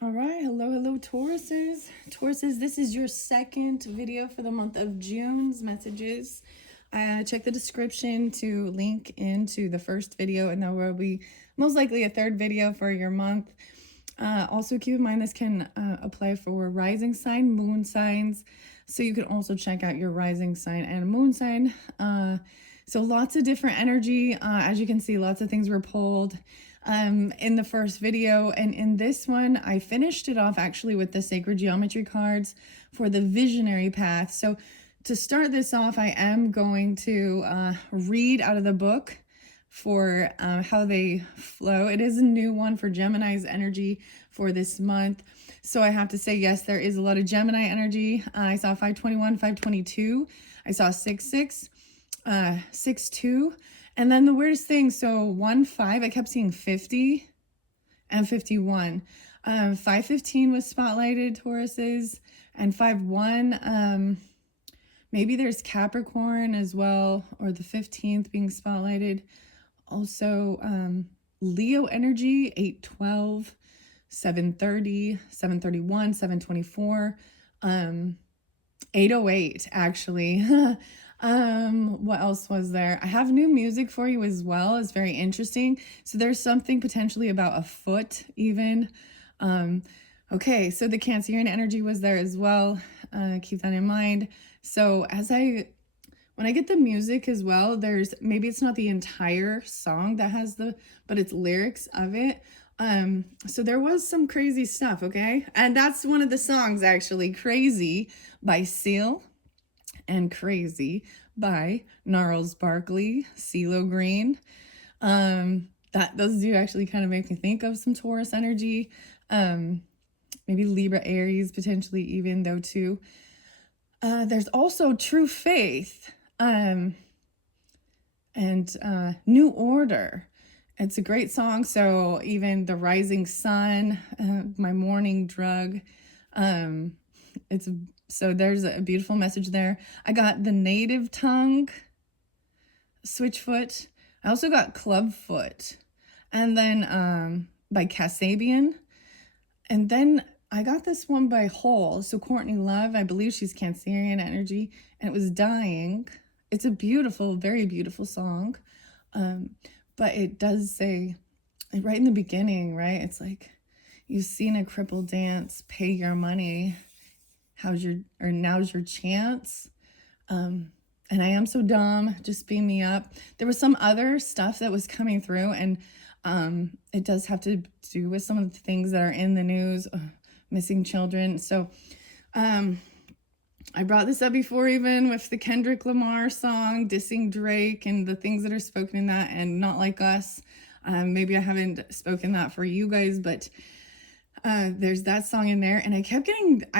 All right, hello, Tauruses. Tauruses, this is your second video for the month of June's messages. Check the description to link into the first video, and there will be most likely a third video for your month. Also, keep in mind this can apply for rising sign, moon signs, so you can also check out your rising sign and moon sign. So lots of different energy. As you can see, lots of things were pulled in the first video, and in this one I finished it off actually with the sacred geometry cards for the visionary path. So to start this off, I am going to read out of the book for how they flow. It is a new one for Gemini's energy for this month. So I have to say, yes, there is a lot of Gemini energy. I saw 521, 522. I saw 66, 62. And then the weirdest thing, so 1-5, I kept seeing 50 and 51. 515 was spotlighted, Tauruses, and 5-1. Maybe there's Capricorn as well, or the 15th being spotlighted. Also, Leo energy, 812, 730, 731, 724, 808, actually. What else was there? I have new music for you as well. It's very interesting. So there's something potentially about a foot even. Okay, so the Cancerian energy was there as well. Keep that in mind. So when I get the music as well, there's, maybe it's not the entire song that has but it's lyrics of it. So there was some crazy stuff, okay? And that's one of the songs actually, Crazy by Seal, and Crazy by Gnarls Barkley, CeeLo Green. Those do actually kind of make me think of some Taurus energy. Maybe Libra, Aries, potentially even though too. There's also True Faith, and New Order. It's a great song. So even The Rising Sun, my morning drug. So there's a beautiful message there. I got the Native Tongue, Switchfoot. I also got Clubfoot, and then by Kasabian. And then I got this one by Hole. So Courtney Love, I believe she's Cancerian energy, and it was Dying. It's a beautiful, very beautiful song. But it does say right in the beginning, right? It's like, you've seen a cripple dance, pay your money. Now's your chance. And I am so dumb, just beam me up. There was some other stuff that was coming through, and it does have to do with some of the things that are in the news, missing children. So I brought this up before, even with the Kendrick Lamar song, dissing Drake and the things that are spoken in that, and Not Like Us. Maybe I haven't spoken that for you guys, but there's that song in there. And I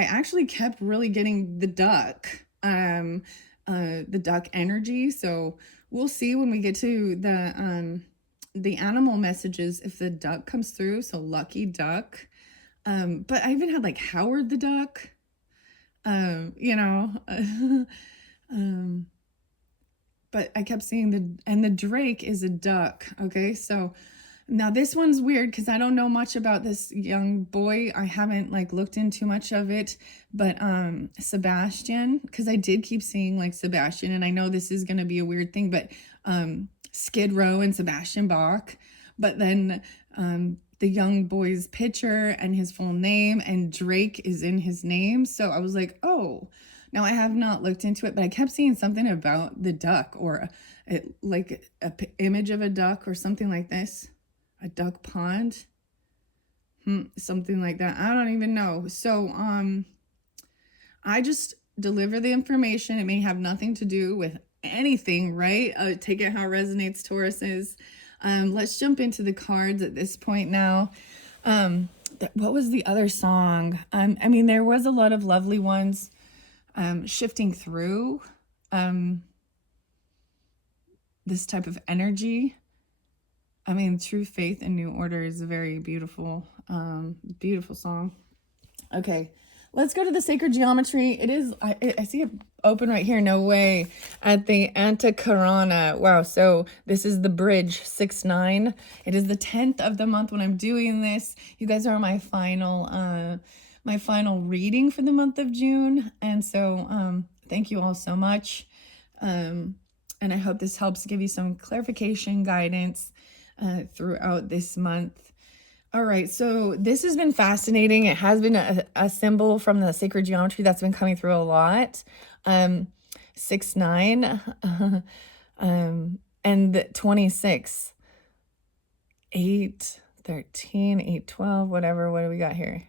actually kept really getting the duck energy. So we'll see when we get to the animal messages if the duck comes through. So lucky duck. But I even had like Howard the Duck, but I kept seeing the Drake is a duck. Okay. So now this one's weird because I don't know much about this young boy. I haven't like looked into much of it, but Sebastian, because I did keep seeing like Sebastian, and I know this is going to be a weird thing, but Skid Row and Sebastian Bach, but then the young boy's picture and his full name, and Drake is in his name. So I was like, oh, now I have not looked into it, but I kept seeing something about the duck, or like a image of a duck or something like this. A duck pond, something like that. I don't even know. So I just deliver the information. It may have nothing to do with anything, right? Take it how it resonates, Tauruses. Let's jump into the cards at this point now. What was the other song? I mean, there was a lot of lovely ones shifting through this type of energy. I mean, True Faith and New Order is a very beautiful, beautiful song. Okay, let's go to the sacred geometry. It is, I see it open right here. No way. At the Antikarana. Wow. So this is the bridge 6-9. It is the 10th of the month when I'm doing this. You guys are my final reading for the month of June. And so, thank you all so much. And I hope this helps give you some clarification, guidance, throughout this month. All right, so this has been fascinating. It has been a symbol from the sacred geometry that's been coming through a lot. 6-9, and 26, 8-13, 8-12, whatever. What do we got here?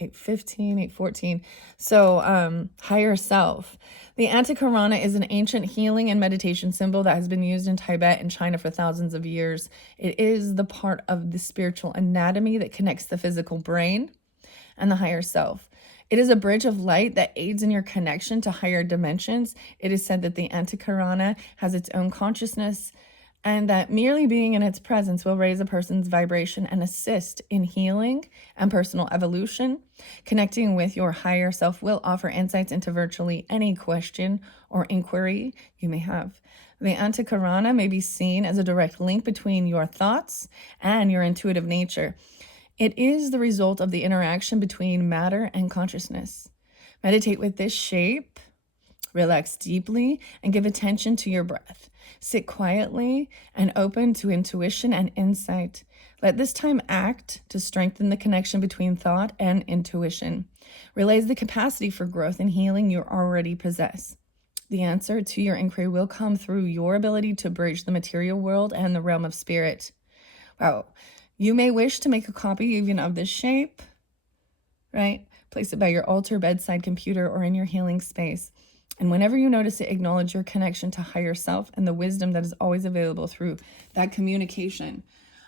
8-15, 8-14. So higher self. The Antikarana is an ancient healing and meditation symbol that has been used in Tibet and China for thousands of years. It is the part of the spiritual anatomy that connects the physical brain and the higher self. It is a bridge of light that aids in your connection to higher dimensions. It is said that the Antikarana has its own consciousness, and that merely being in its presence will raise a person's vibration and assist in healing and personal evolution. Connecting with your higher self will offer insights into virtually any question or inquiry you may have. The Antikarana may be seen as a direct link between your thoughts and your intuitive nature. It is the result of the interaction between matter and consciousness. Meditate with this shape. Relax deeply and give attention to your breath. Sit quietly and open to intuition and insight. Let this time act to strengthen the connection between thought and intuition. Realize the capacity for growth and healing you already possess. The answer to your inquiry will come through your ability to bridge the material world and the realm of spirit. Wow. You may wish to make a copy even of this shape, right? Place it by your altar, bedside, computer, or in your healing space. And whenever you notice it, acknowledge your connection to higher self and the wisdom that is always available through that communication.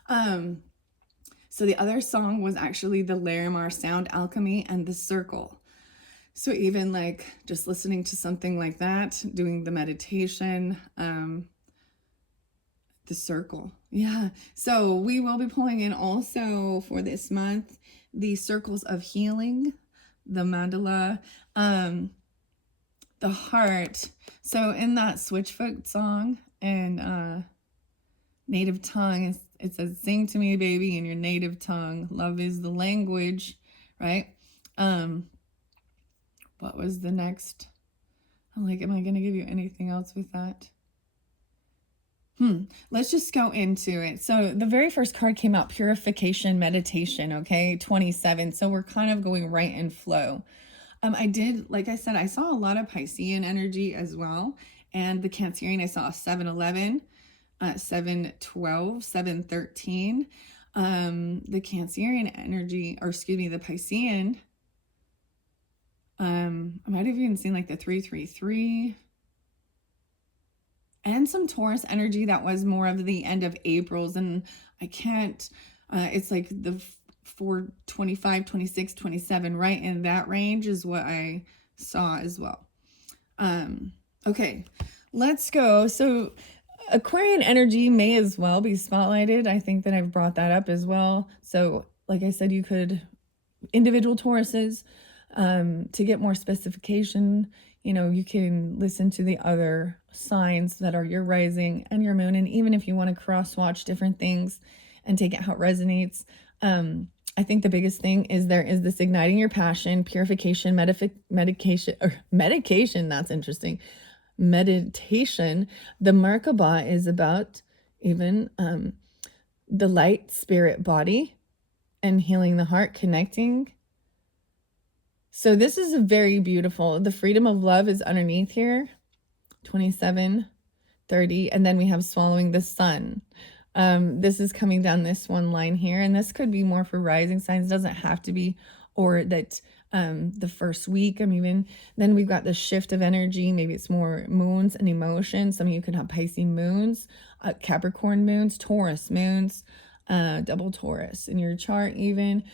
So the other song was actually the Larimar Sound Alchemy and the Circle. So even like just listening to something like that, doing the meditation, the circle. Yeah. So we will be pulling in also for this month, the circles of healing, the mandala, the heart. So in that Switchfoot song and native tongue, it says, sing to me, baby, in your native tongue. Love is the language, right? What was the next? I'm like, am I going to give you anything else with that? Let's just go into it. So the very first card came out, Purification Meditation, okay? 27. So we're kind of going right in flow. I did, like I said, I saw a lot of Piscean energy as well. And the Cancerian, I saw 7-11, 7-12, 7-13. The Cancerian energy, or excuse me, the Piscean, I might have even seen like the 3-3-3. And some Taurus energy that was more of the end of April's. And I can't, it's like the 4, 25, 26, 27, right in that range is what I saw as well. Okay, let's go. So Aquarian energy may as well be spotlighted. I think that I've brought that up as well. So like I said, you could, individual Tauruses, to get more specification, you know, you can listen to the other signs that are your rising and your moon. And even if you want to cross watch different things and take it how it resonates, I think the biggest thing is there is this igniting your passion, purification, medication. That's interesting. Meditation. The Merkaba is about even the light spirit body and healing the heart, connecting. So this is a very beautiful, the freedom of love is underneath here, 27, 30, and then we have swallowing the sun. This is coming down this one line here, and this could be more for rising signs, doesn't have to be, or that the first week, then we've got the shift of energy, maybe it's more moons and emotions. Some of you could have Pisces moons, Capricorn moons, Taurus moons, double Taurus in your chart even.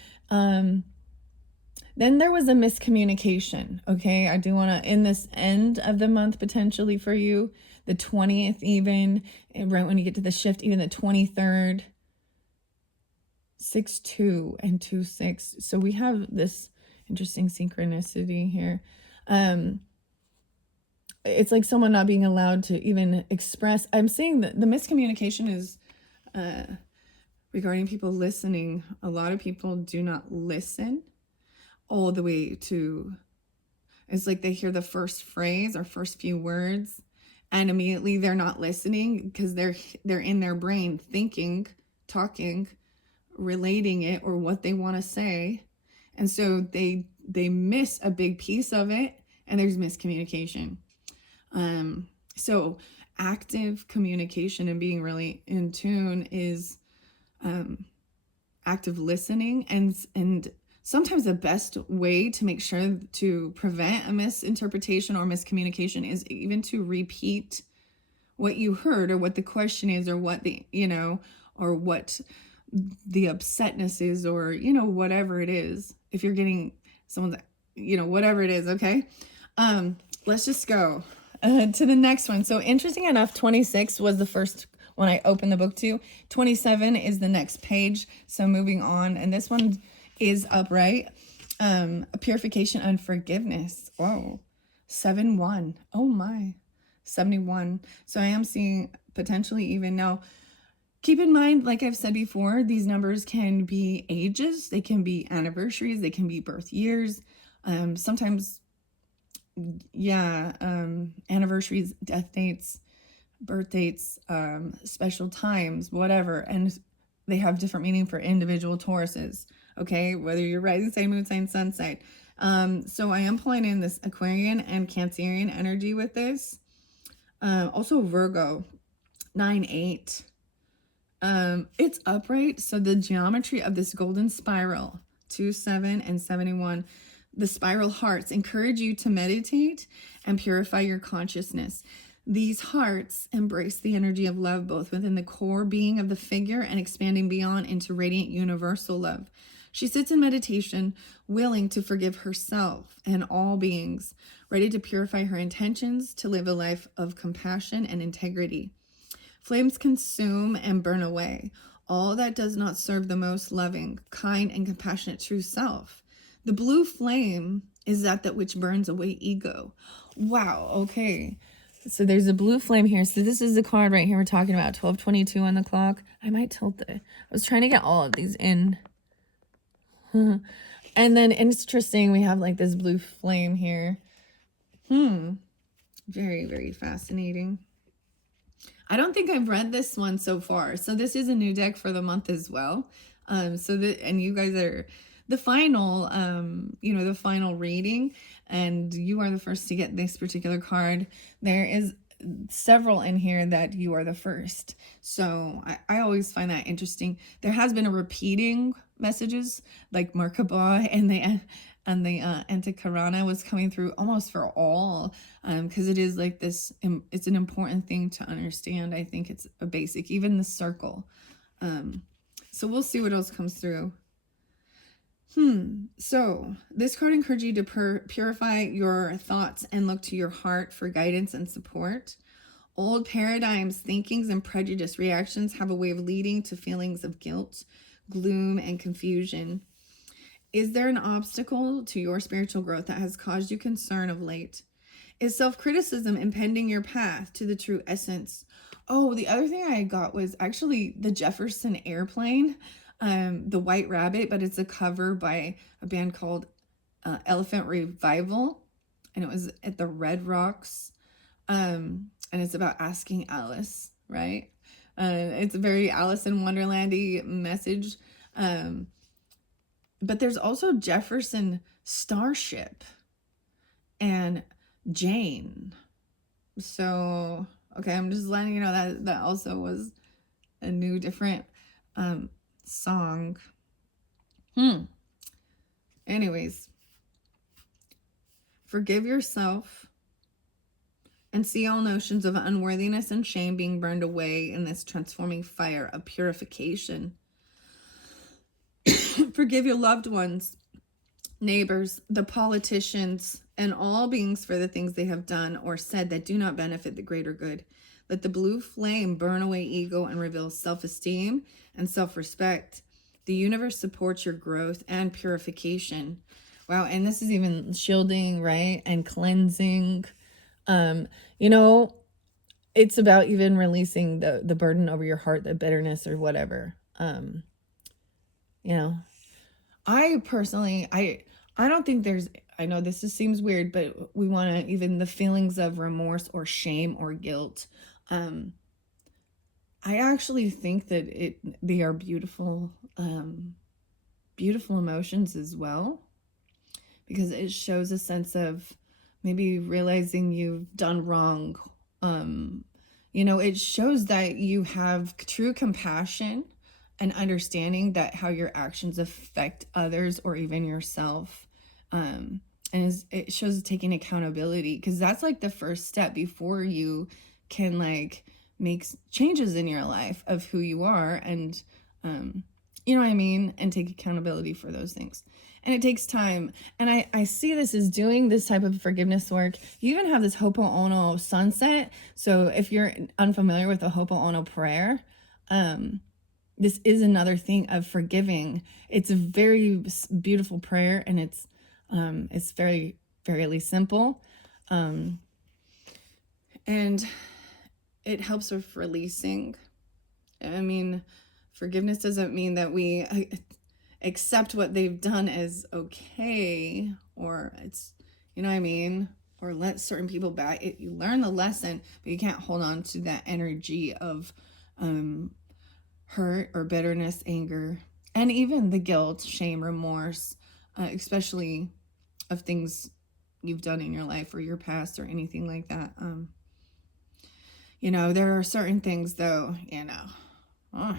Then there was a miscommunication, okay? I do want to, in this end of the month, potentially for you, the 20th even, right when you get to the shift, even the 23rd, 6-2 and 2-6. So we have this Interesting synchronicity here. It's like someone not being allowed to even express. I'm saying that the miscommunication is regarding people listening. A lot of people do not listen all the way to, it's like they hear the first phrase or first few words and immediately they're not listening because they're in their brain thinking, talking, relating it or what they want to say. And so they miss a big piece of it and there's miscommunication. So active communication and being really in tune is active listening, and sometimes the best way to make sure to prevent a misinterpretation or miscommunication is even to repeat what you heard or what the question is or what the, or what the upsetness is or, whatever it is. If you're getting someone's, whatever it is. Okay. Let's just go to the next one. So interesting enough, 26 was the first one I opened the book to. 27 is the next page. So moving on, and this one is upright. Purification and forgiveness. Whoa. 7-1. Oh my. 71. So I am seeing potentially even now. Keep in mind, like I've said before, these numbers can be ages, they can be anniversaries, they can be birth years. Sometimes, anniversaries, death dates, birth dates, special times, whatever. And they have different meaning for individual Tauruses, okay? Whether you're rising sign, moon sign, sun sign. So I am pulling in this Aquarian and Cancerian energy with this. Also Virgo, 9-8. It's upright. So the geometry of this golden spiral, 2, 7, and 71, the spiral hearts encourage you to meditate and purify your consciousness. These hearts embrace the energy of love, both within the core being of the figure and expanding beyond into radiant universal love. She sits in meditation, willing to forgive herself and all beings, ready to purify her intentions to live a life of compassion and integrity. Flames consume and burn away all that does not serve the most loving, kind, and compassionate true self. The blue flame is that which burns away ego. Wow, okay. So there's a blue flame here. So this is the card right here we're talking about, 1222 on the clock. I might tilt it. I was trying to get all of these in. And then interesting, we have like this blue flame here. Very, very fascinating. I don't think I've read this one so far. So this is a new deck for the month as well. And you guys are the final, the final reading, and you are the first to get this particular card. There is several in here that you are the first. So I always find that interesting. There has been a repeating messages like Merkaba and the Antikarana was coming through almost for all, because it is like this, it's an important thing to understand. I think it's a basic, even the circle. So we'll see what else comes through. So this card encourages you to purify your thoughts and look to your heart for guidance and support. Old paradigms, thinkings, and prejudice reactions have a way of leading to feelings of guilt, gloom, and confusion. Is there an obstacle to your spiritual growth that has caused you concern of late? Is self-criticism impeding your path to the true essence? Oh, the other thing I got was actually the Jefferson Airplane, the White Rabbit, but it's a cover by a band called Elephant Revival, and it was at the Red Rocks, and it's about asking Alice, right? It's a very Alice in Wonderland-y message, but there's also Jefferson Starship and Jane. So, okay, I'm just letting you know that also was a new, different song. Anyways, forgive yourself and see all notions of unworthiness and shame being burned away in this transforming fire of purification. Forgive your loved ones, neighbors, the politicians, and all beings for the things they have done or said that do not benefit the greater good. Let the blue flame burn away ego and reveal self-esteem and self-respect. The universe supports your growth and purification. Wow, and this is even shielding, right? And cleansing. You know, it's about even releasing the burden over your heart, the bitterness or whatever. You know, I personally, I don't think there's, I know this seems weird, but we want to, even the feelings of remorse or shame or guilt. I actually think that they are beautiful, beautiful emotions as well, because it shows a sense of maybe realizing you've done wrong. You know, it shows that you have true compassion and understanding that how your actions affect others or even yourself. And it shows taking accountability, because that's like the first step before you can like make changes in your life of who you are, and you know what I mean, and take accountability for those things. And it takes time. And I see this as doing this type of forgiveness work. You even have this Ho'oponopono sunset. So if you're unfamiliar with the Ho'oponopono prayer, this is another thing of forgiving. It's a very beautiful prayer, and it's very, fairly simple. And it helps with releasing. I mean, forgiveness doesn't mean that we accept what they've done as okay, or it's, you know what I mean, or let certain people back. You learn the lesson, but you can't hold on to that energy of hurt or bitterness, anger, and even the guilt, shame, remorse, especially of things you've done in your life or your past or anything like that. You know, there are certain things though, you know,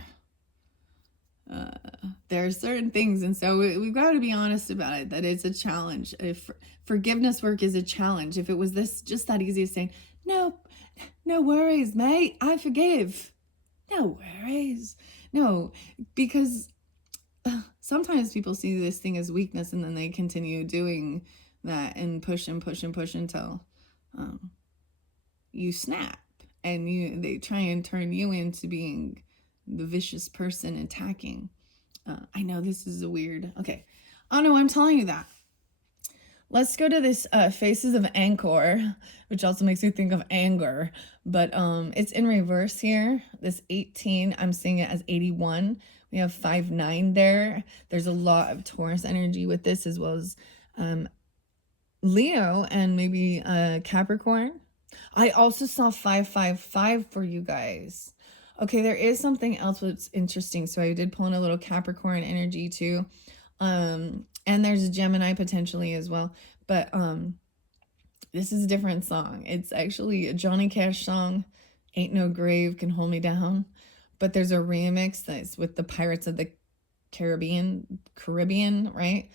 there are certain things, and so we've got to be honest about it, that it's a challenge. If forgiveness work is a challenge, if it was this just that easy as saying, no worries, mate, I forgive, no worries. No, because sometimes people see this thing as weakness, and then they continue doing that and push and push and push until you snap, and they try and turn you into being the vicious person attacking. I know this is a weird, okay. Oh no, I'm telling you that. Let's go to this Faces of Angkor, which also makes me think of anger, but it's in reverse here. This 18, I'm seeing it as 81. We have 5-9 there. There's a lot of Taurus energy with this, as well as Leo and maybe Capricorn. I also saw 555 for you guys. Okay, there is something else that's interesting. So I did pull in a little Capricorn energy too. And there's a Gemini potentially as well. But this is a different song. It's actually a Johnny Cash song, Ain't No Grave Can Hold Me Down. But there's a remix that's with the Pirates of the Caribbean, right?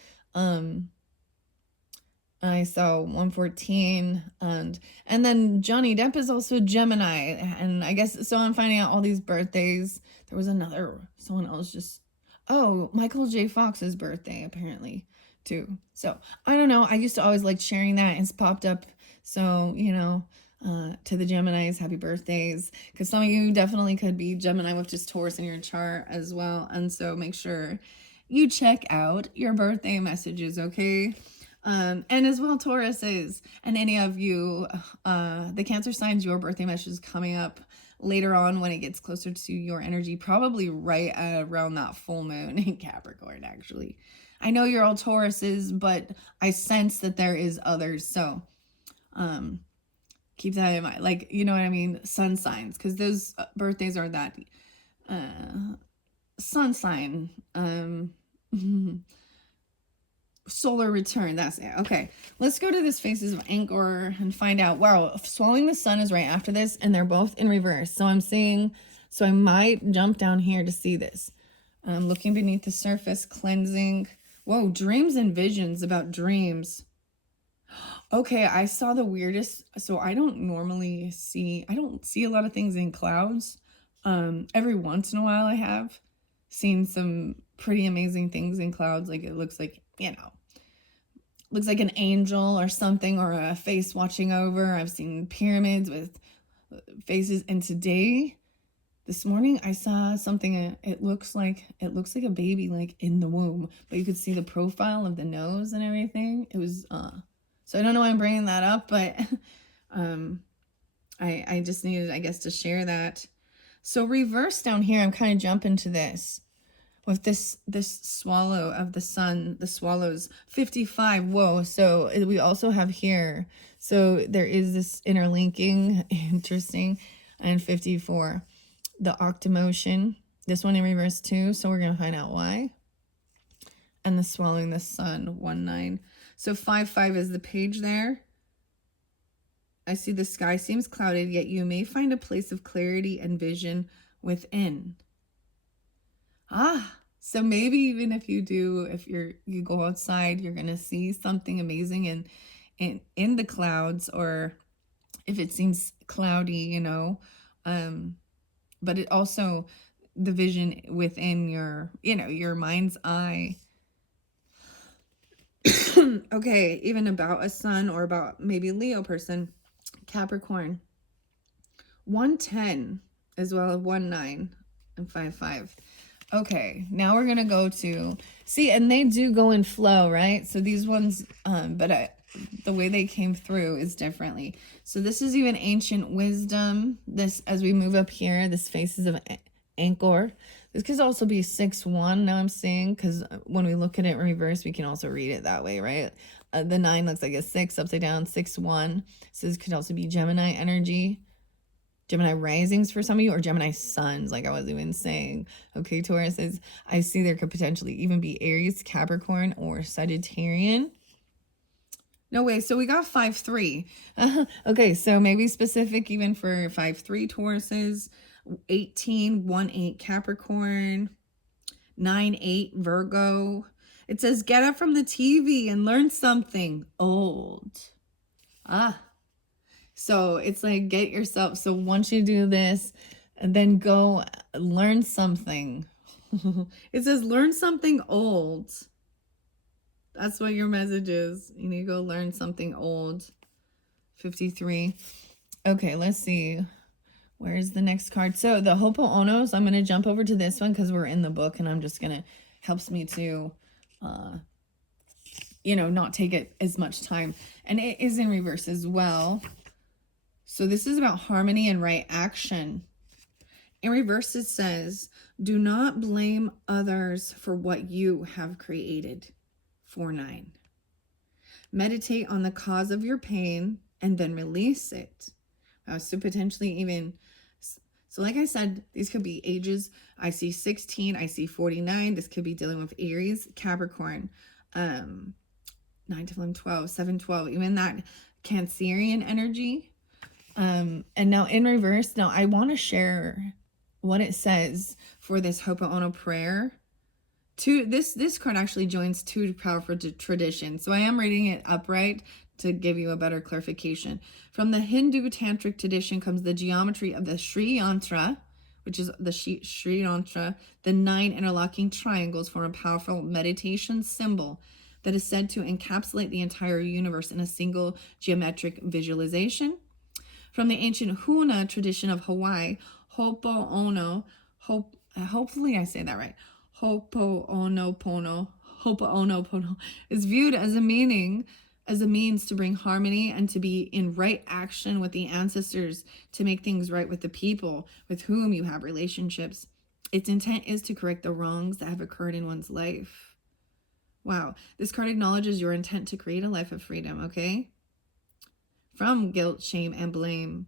I saw 114, and then Johnny Depp is also Gemini, and I guess so. I'm finding out all these birthdays. There was someone else just, oh, Michael J. Fox's birthday apparently too. So I don't know. I used to always like sharing that, and it's popped up. So you know, to the Geminis, happy birthdays, because some of you definitely could be Gemini with just Taurus in your chart as well, and so make sure you check out your birthday messages, okay? And as well, Tauruses, and any of you, the Cancer signs, your birthday message is coming up later on when it gets closer to your energy, probably right around that full moon in Capricorn, actually. I know you're all Tauruses, but I sense that there is others, so keep that in mind. Like, you know what I mean? Sun signs, because those birthdays are that sun sign. Solar return, that's it. Okay, let's go to this Faces of Angkor and find out. Wow, swallowing the sun is right after this, and they're both in reverse. So I'm seeing, so I might jump down here to see this. Looking beneath the surface, cleansing. Whoa, dreams and visions, about dreams. Okay, I saw the weirdest. So I don't see a lot of things in clouds. Every once in a while I have seen some pretty amazing things in clouds. Like, it looks like, you know, looks like an angel or something, or a face watching over. I've seen pyramids with faces. And today This morning I saw something, it looks like a baby like in the womb, but you could see the profile of the nose and everything. It was so I don't know why I'm bringing that up, but um I just needed, I guess, to share that. So reverse down here, I'm kind of jumping to this with this swallow of the sun, the swallows 55. Whoa. So we also have here, so there is this interlinking, interesting, and 54, the octomotion, this one in reverse too, so we're gonna find out why. And the swallowing the sun 19. So 55 is the page there. I see the sky seems clouded, yet you may find a place of clarity and vision within. So maybe even if you go outside, you're gonna see something amazing in the clouds, or if it seems cloudy, but it also, the vision within your mind's eye. Okay, even about a sun, or about maybe Leo person, Capricorn, 110 as well as 19 and 55. Okay, now we're gonna go to, see, and they do go in flow, right? So these ones, the way they came through is differently. So this is even ancient wisdom. This, as we move up here, this faces of Anchor. This could also be 6-1. Now I'm seeing, because when we look at it in reverse, we can also read it that way, right? The 9 looks like a 6 upside down, 6-1. So this could also be Gemini energy. Gemini risings for some of you, or Gemini suns, like I was even saying. Okay, Taurus is, I see there could potentially even be Aries, Capricorn, or Sagittarian. No way, so we got 5-3. Okay, so maybe specific even for 5-3 Tauruses, 18-18 Capricorn, 9-8 Virgo. It says, get up from the TV and learn something old. So it's like, get yourself, so once you do this, and then go learn something. It says, learn something old. That's what your message is. You need to go learn something old. 53. Okay, let's see. Where's the next card? So the Ho'oponoponos, I'm going to jump over to this one because we're in the book, and I'm just going to, helps me to, not take it as much time. And it is in reverse as well. So this is about harmony and right action. In reverse, it says, do not blame others for what you have created. 4-9. Meditate on the cause of your pain and then release it. So potentially even, so like I said, these could be ages. I see 16, I see 49. This could be dealing with Aries, Capricorn, 9 to 11, 12, 7, 12, even that Cancerian energy. And now in reverse, now I want to share what it says for this Ho'oponopono prayer. This card actually joins two powerful traditions. So I am reading it upright to give you a better clarification. From the Hindu tantric tradition comes the geometry of the Sri Yantra, which is the Sri Yantra. The 9 interlocking triangles form a powerful meditation symbol that is said to encapsulate the entire universe in a single geometric visualization. From the ancient Huna tradition of Hawaii, Ho'oponopono, hopefully I say that right, Ho'oponopono is viewed as a means to bring harmony and to be in right action with the ancestors, to make things right with the people with whom you have relationships. Its intent is to correct the wrongs that have occurred in one's life. Wow, this card acknowledges your intent to create a life of freedom, okay? From guilt, shame, and blame.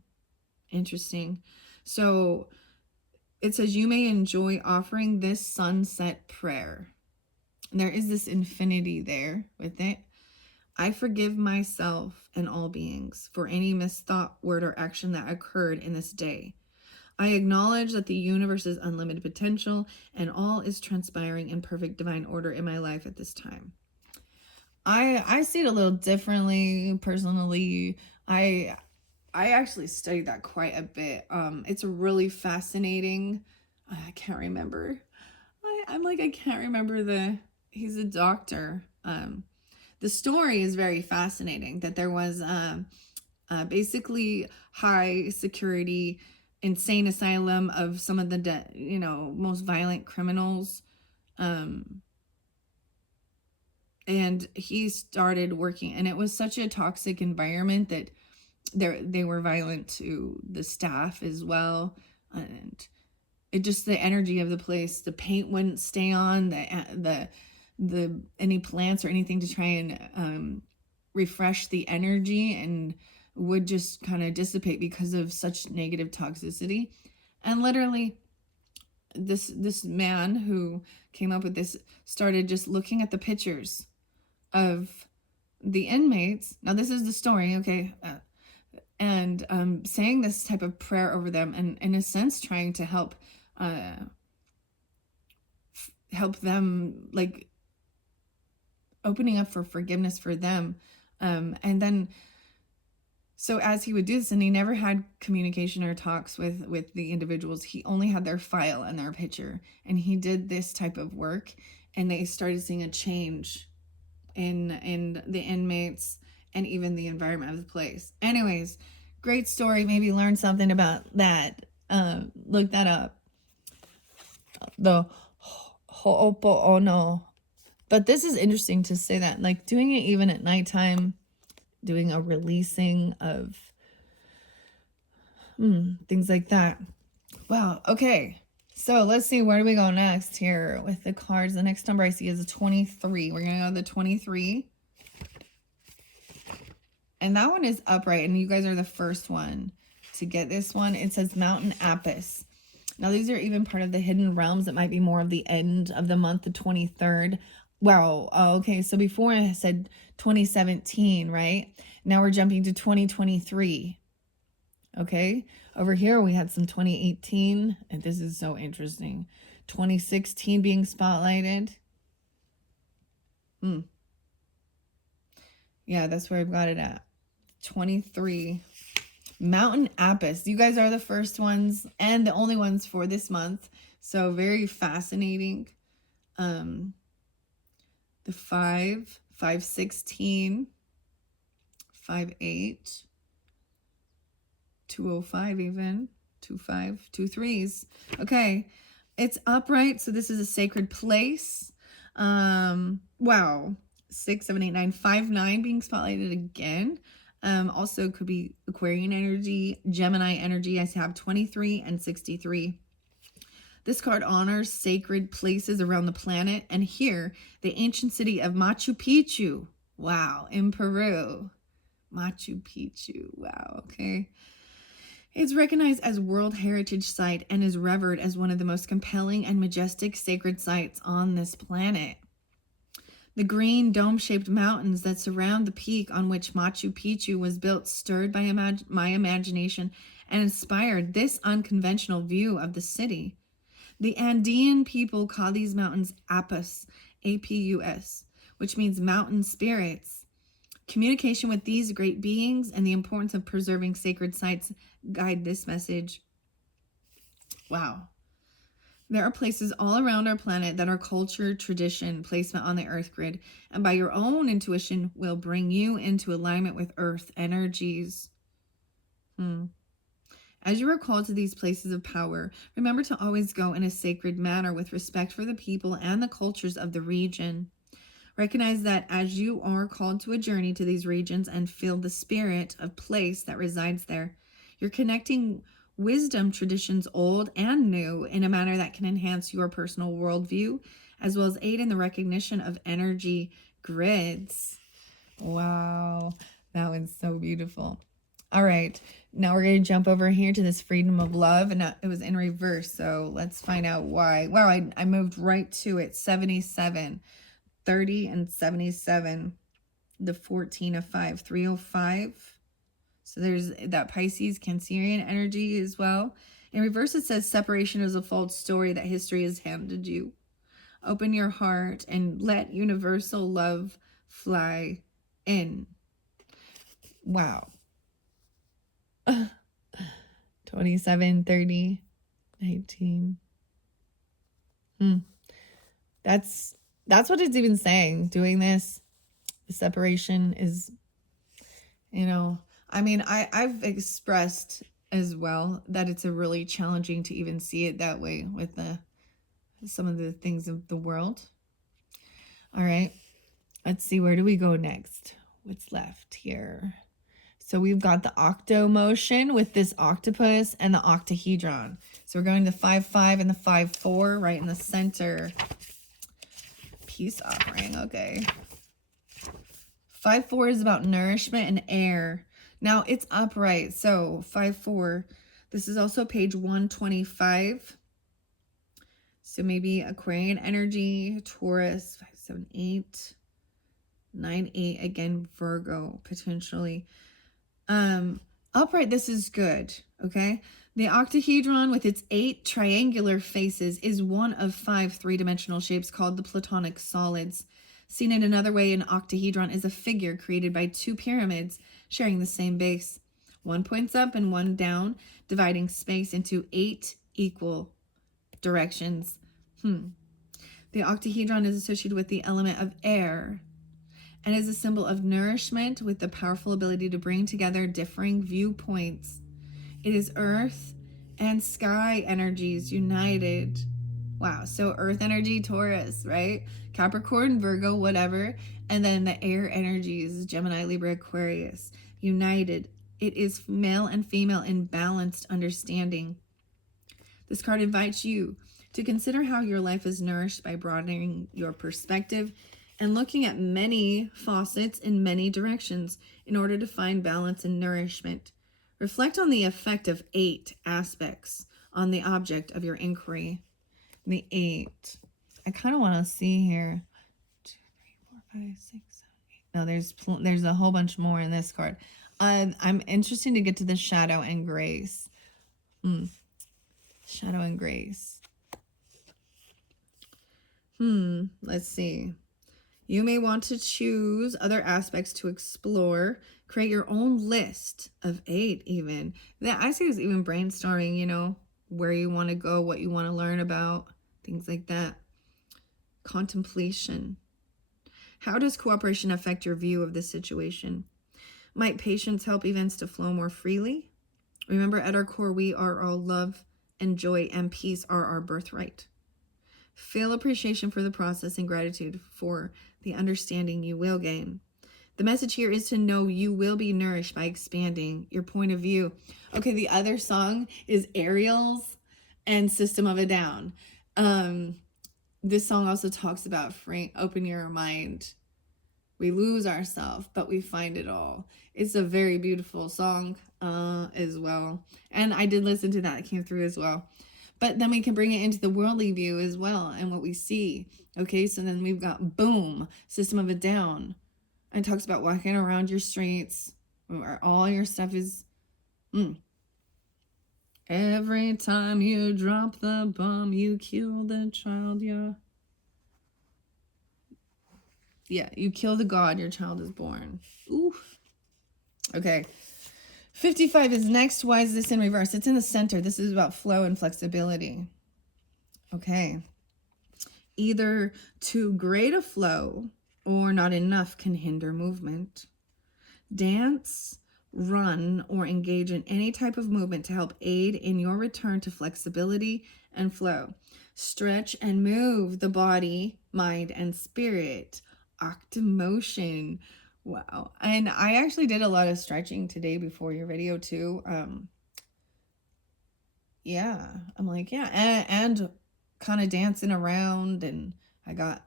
Interesting. So it says, you may enjoy offering this sunset prayer. And there is this infinity there with it. I forgive myself and all beings for any misthought, word, or action that occurred in this day. I acknowledge that the universe's unlimited potential and all is transpiring in perfect divine order in my life at this time. I see it a little differently personally. I actually studied that quite a bit. It's really fascinating. I can't remember. I can't remember he's a doctor. The story is very fascinating, that there was basically high security insane asylum of some of the, most violent criminals. And he started working, and it was such a toxic environment that they were violent to the staff as well. And it just, the energy of the place, the paint wouldn't stay on, the any plants or anything to try and refresh the energy, and would just kind of dissipate because of such negative toxicity. And literally, this man who came up with this started just looking at the pictures of the inmates. Now, this is the story, okay? And saying this type of prayer over them, and in a sense trying to help them, like opening up for forgiveness for them. And then, so as he would do this, and he never had communication or talks with the individuals, he only had their file and their picture, and he did this type of work, and they started seeing a change in the inmates and even the environment of the place. Anyways, great story. Maybe learn something about that. Look that up. The Ho'opo'ono. But this is interesting to say that, like doing it even at nighttime, doing a releasing of things like that. Wow. Okay. So let's see, where do we go next here with the cards? The next number I see is a 23. We're going to go to the 23. And that one is upright, and you guys are the first one to get this one. It says Mountain Apis. Now, these are even part of the hidden realms. It might be more of the end of the month, the 23rd. Wow. Okay. So before I said 2017, right? Now we're jumping to 2023. Okay. Over here, we had some 2018. And this is so interesting. 2016 being spotlighted. Yeah, that's where I've got it at. 23. Mountain Apis. You guys are the first ones and the only ones for this month. So very fascinating. The 5, 516, 58, 205 even, 25, 2 3s. Okay. It's upright. So this is a sacred place. Wow. 6, 7, 8, 9, 5, 9 being spotlighted again. Also could be Aquarian energy, Gemini energy. I have 23 and 63. This card honors sacred places around the planet. And here, the ancient city of Machu Picchu. Wow, in Peru. Machu Picchu. Wow, okay. It's recognized as World Heritage Site and is revered as one of the most compelling and majestic sacred sites on this planet. The green dome-shaped mountains that surround the peak on which Machu Picchu was built stirred by my imagination and inspired this unconventional view of the city. The Andean people call these mountains Apus, A-P-U-S, which means mountain spirits. Communication with these great beings and the importance of preserving sacred sites guide this message. Wow. There are places all around our planet that are culture, tradition, placement on the earth grid, and by your own intuition will bring you into alignment with earth energies. As you are called to these places of power, remember to always go in a sacred manner with respect for the people and the cultures of the region. Recognize that as you are called to a journey to these regions and feel the spirit of place that resides there, you're connecting wisdom traditions old and new in a manner that can enhance your personal worldview, as well as aid in the recognition of energy grids. Wow, that one's so beautiful. All right, now we're going to jump over here to this freedom of love, and it was in reverse, so let's find out why. Wow, I moved right to it. 77, 30 and 77, the 14 of 5, 305. So there's that Pisces, Cancerian energy as well. In reverse, it says separation is a false story that history has handed you. Open your heart and let universal love fly in. Wow. 27, 30, 19. That's what it's even saying. Doing this, the separation is, I mean, I've expressed as well, that it's a really challenging to even see it that way with some of the things of the world. All right, let's see, where do we go next? What's left here? So we've got the octo motion with this octopus and the octahedron. So we're going to 5-5 and the 5-4 right in the center. Peace offering, okay. 5-4 is about nourishment and air. Now it's upright, so 5-4. This is also page 125. So maybe Aquarian energy, Taurus, 5-7-8, 9-8, again, Virgo, potentially. Upright, this is good, okay? The octahedron with its 8 triangular faces is one of 5 three-dimensional shapes called the Platonic solids. Seen in another way, an octahedron is a figure created by 2 pyramids sharing the same base. One points up and one down, dividing space into 8 equal directions. The octahedron is associated with the element of air and is a symbol of nourishment with the powerful ability to bring together differing viewpoints. It is earth and sky energies united. Wow, so earth energy, Taurus, right? Capricorn, Virgo, whatever. And then the air energies, Gemini, Libra, Aquarius, united. It is male and female in balanced understanding. This card invites you to consider how your life is nourished by broadening your perspective and looking at many faucets in many directions in order to find balance and nourishment. Reflect on the effect of 8 aspects on the object of your inquiry. The 8. I kind of want to see here. 2, 3, 4, 5, 6, 7, 8. No, there's a whole bunch more in this card. I'm interested to get to the shadow and grace. Shadow and grace. Let's see. You may want to choose other aspects to explore. Create your own list of 8 even. That I say is even brainstorming, you know, where you want to go, what you want to learn about, things like that. Contemplation. How does cooperation affect your view of the situation? Might patience help events to flow more freely? Remember, at our core, we are all love and joy and peace are our birthright. Feel appreciation for the process and gratitude for the understanding you will gain. The message here is to know you will be nourished by expanding your point of view. Okay, the other song is Ariel's and System of a Down. This song also talks about open your mind. We lose ourselves, but we find it all. It's a very beautiful song as well. And I did listen to that. It came through as well. But then we can bring it into the worldly view as well and what we see. Okay, so then we've got boom, System of a Down. And it talks about walking around your streets where all your stuff is... Every time you drop the bomb, you kill the child, yeah, you kill the god, your child is born. Ooh. Okay. 55 is next. Why is this in reverse? It's in the center. This is about flow and flexibility. Okay. Either too great a flow or not enough can hinder movement. Dance, run, or engage in any type of movement to help aid in your return to flexibility and flow. Stretch and move the body, mind, and spirit. Octomotion. Wow. And I actually did a lot of stretching today before your video too. Yeah, I'm like, yeah, and kind of dancing around, and I got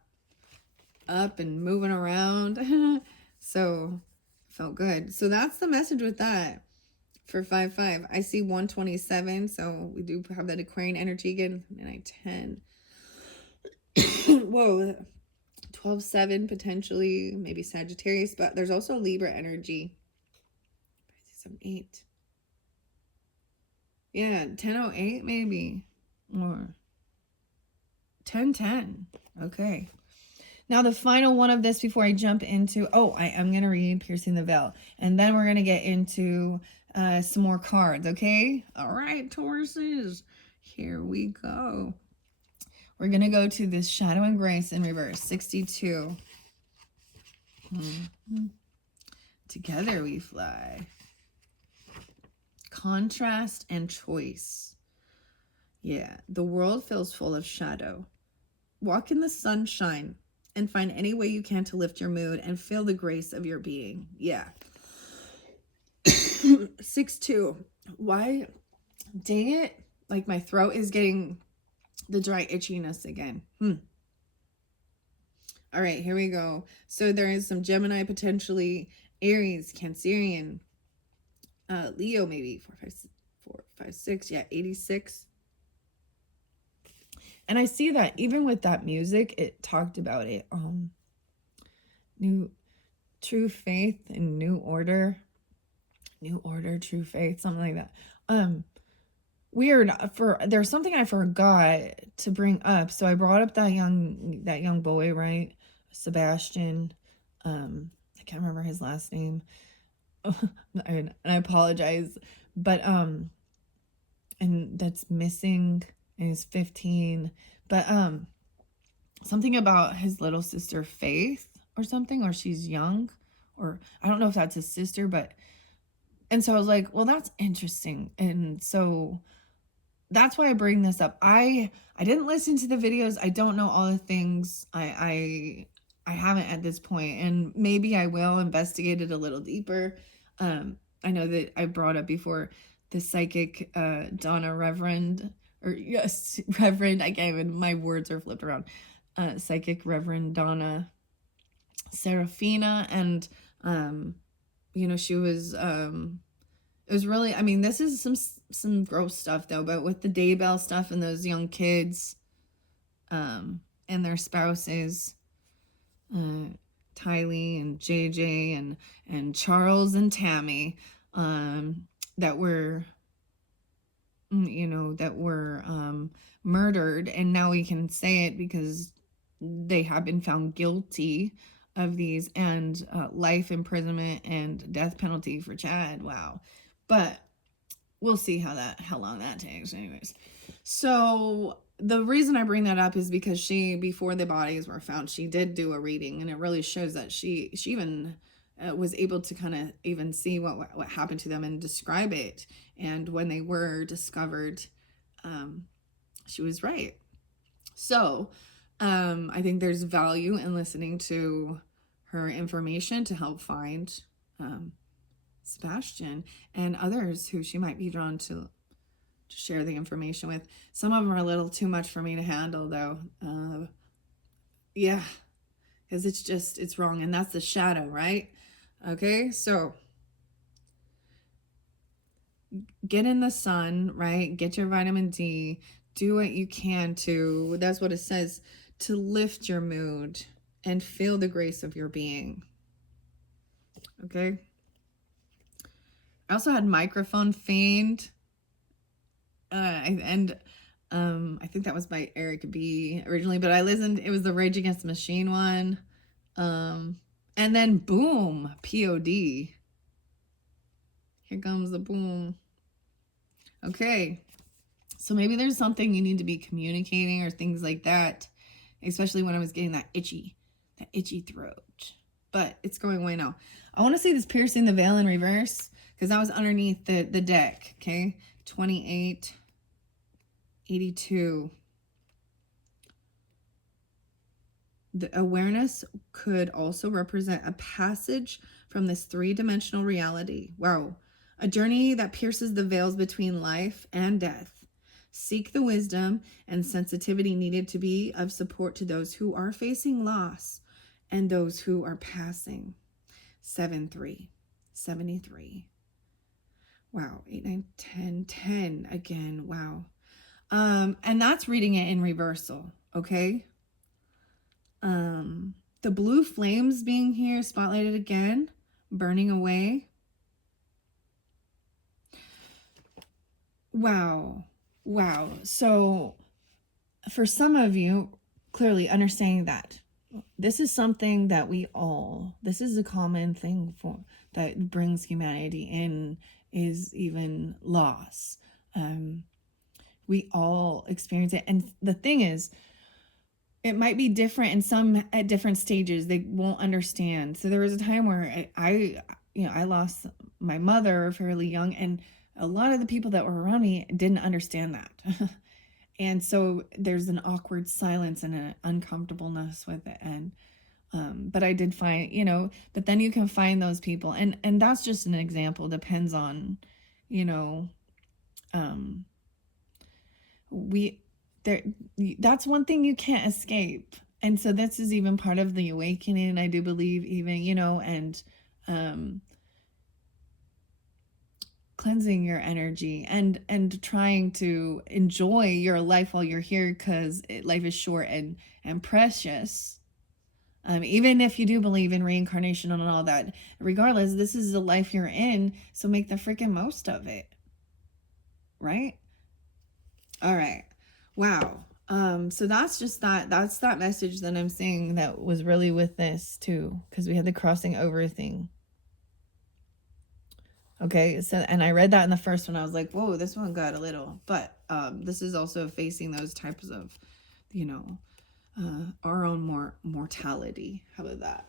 up and moving around. So felt good. So that's the message with that for 5-5. I see 127. So we do have that Aquarian energy again. And I 10. Whoa. 12-7 potentially, maybe Sagittarius, but there's also Libra energy. 7-8. Yeah, 10-08 maybe, or 10-10. Okay. Now the final one of this before I jump into, I'm going to read Piercing the Veil, and then we're going to get into some more cards, okay? All right, Tauruses, here we go. We're going to go to this Shadow and Grace in reverse, 62. Together we fly. contrast and choice. Yeah, the world feels full of shadow. Walk in the sunshine and find any way you can to lift your mood and feel the grace of your being. Yeah. 6-2. Why? Dang it. Like my throat is getting the dry itchiness again. All right, here we go. So there is some Gemini, potentially Aries, Cancerian, Leo, maybe 4, 5, 6. Yeah, 86. And I see that even with that music, it talked about it. New true faith and new order, true faith, something like that. Weird. There's something I forgot to bring up. So I brought up that young boy, right? Sebastian. I can't remember his last name. And I apologize, but and that's missing, and he's 15. But something about his little sister Faith or something, or she's young, or I don't know if that's his sister, but and so I was like, well, that's interesting. And so that's why I bring this up. I didn't listen to the videos. I don't know all the things. I haven't at this point, and maybe I will investigate it a little deeper. I know that I brought up before the psychic Donna Reverend, or yes, Reverend. I can't even, my words are flipped around. Psychic Reverend Donna Serafina, and she was it was really, I mean, this is some gross stuff though, but with the Daybell stuff and those young kids and their spouses, Tylee and JJ and Charles and Tammy, that were murdered, and now we can say it because they have been found guilty of these, and life imprisonment and death penalty for Chad. Wow. But we'll see how long that takes anyways. So the reason I bring that up is because she, before the bodies were found, she did do a reading, and it really shows that she even was able to kind of even see what happened to them and describe it. And when they were discovered, she was right. So I think there's value in listening to her information to help find Sebastian and others who she might be drawn to share the information with. Some of them are a little too much for me to handle though. Yeah, because it's wrong, and that's the shadow, right? Okay, so get in the sun, right? Get your vitamin D. Do what you can to, that's what it says, to lift your mood and feel the grace of your being. Okay. I also had microphone fiend. I think that was by Eric B originally, but I listened, it was the Rage Against the Machine one. And then boom, POD. Here comes the boom. Okay. So maybe there's something you need to be communicating or things like that, especially when I was getting that itchy throat. But it's going away now. I want to say this piercing the veil in reverse, because that was underneath the deck. Okay. 2882. The awareness could also represent a passage from this three-dimensional reality. Wow. A journey that pierces the veils between life and death. Seek the wisdom and sensitivity needed to be of support to those who are facing loss and those who are passing. 7-3. 73. Wow. 8, 9, 10, 10 again. Wow. And that's reading it in reversal. Okay. The blue flames being here, spotlighted again, burning away. Wow. So for some of you, clearly understanding that this is something that this is a common thing that brings humanity in, is even loss. We all experience it. And the thing is, it might be different in some at different stages. They won't understand. So there was a time where I lost my mother fairly young, and a lot of the people that were around me didn't understand that. And so there's an awkward silence and an uncomfortableness with it. And but I did find, but then you can find those people, and that's just an example. Depends on, you know, we there. That's one thing you can't escape, and so this is even part of the awakening. I do believe, even, and cleansing your energy and trying to enjoy your life while you're here, because life is short and precious. Even if you do believe in reincarnation and all that, regardless, this is the life you're in, so make the freaking most of it. Right? All right. Wow. So that's just that's that message that I'm saying that was really with this too, because we had the crossing over thing. Okay, so, and I read that in the first one. I was like, whoa, this one got a little, but this is also facing those types of, our own mortality. How about that?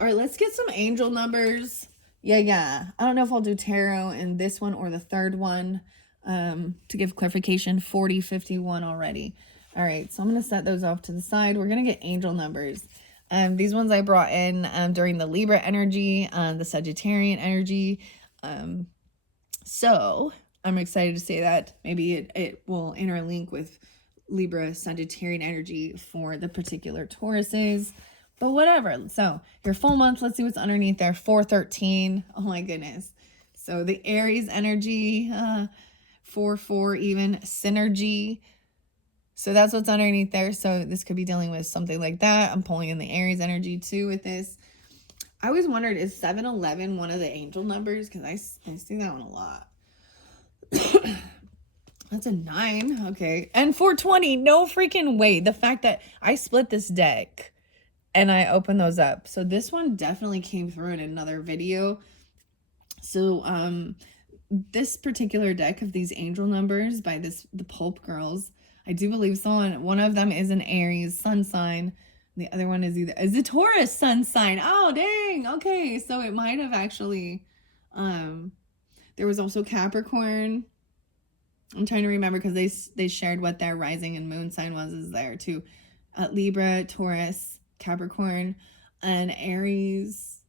All right, let's get some angel numbers. Yeah. I don't know if I'll do tarot in this one or the third one. To give clarification, 40, 51 already. All right, so I'm going to set those off to the side. We're going to get angel numbers. These ones I brought in during the Libra energy, the Sagittarian energy. So I'm excited to say that maybe it will interlink with Libra Sagittarian energy for the particular Tauruses, but whatever. So your full month, let's see what's underneath there. 413. Oh my goodness. So the Aries energy, 4-4 even, synergy. So that's what's underneath there. So this could be dealing with something like that. I'm pulling in the Aries energy too with this. I always wondered, is 711 one of the angel numbers? Because I see that one a lot. That's a 9. Okay. And 420. No freaking way. The fact that I split this deck and I opened those up. So this one definitely came through in another video. So this particular deck of these angel numbers by the Pulp Girls, I do believe one of them is an Aries sun sign. The other one is a Taurus sun sign. Oh, dang. Okay. So it might have actually, there was also Capricorn. I'm trying to remember because they shared what their rising and moon sign was there too. Libra, Taurus, Capricorn, and Aries,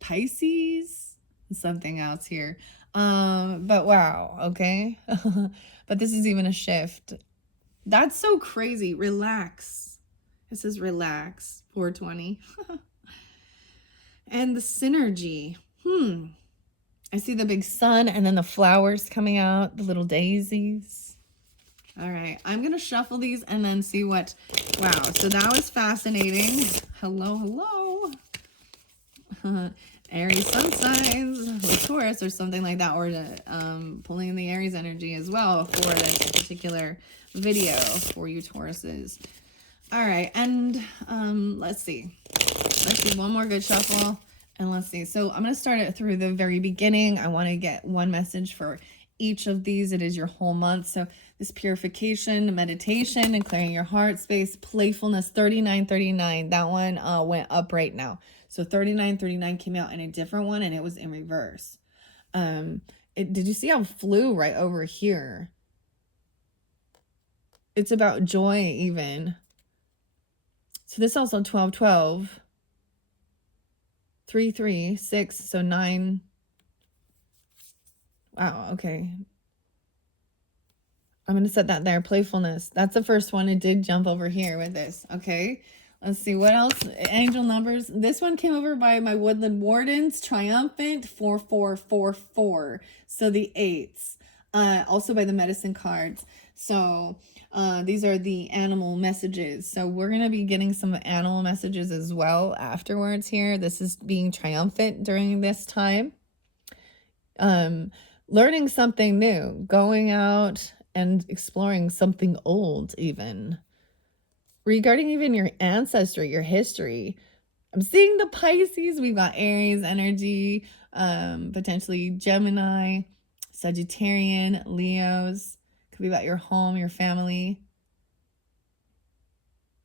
Pisces, something else here. But wow. Okay. But this is even a shift. That's so crazy. Relax. It says relax. 420. And the synergy. I see the big sun and then the flowers coming out, the little daisies. All right, I'm going to shuffle these and then see what... Wow, so that was fascinating. Hello. Aries sun signs with Taurus or something like that, or pulling in the Aries energy as well for this particular video for you Tauruses. All right, and let's see. Let's do one more good shuffle, and let's see. So I'm going to start it through the very beginning. I want to get one message for each of these. It is your whole month. So this purification, meditation, and clearing your heart space, playfulness, 3939. That one went up right now. So 3939 came out in a different one, and it was in reverse. Did you see how it flew right over here? It's about joy even. So this also 1212. 3, 3, 6, so 9. Wow, okay. I'm going to set that there. Playfulness. That's the first one. It did jump over here with this. Okay. Let's see. What else? Angel numbers. This one came over by my Woodland Wardens. Triumphant. 4444. So the 8s. Also by the medicine cards. So these are the animal messages. So we're going to be getting some animal messages as well afterwards here. This is being triumphant during this time. Learning something new. Going out and exploring something old even. Regarding even your ancestry, your history. I'm seeing the Pisces. We've got Aries energy, potentially Gemini, Sagittarian, Leos. Could be about your home, your family.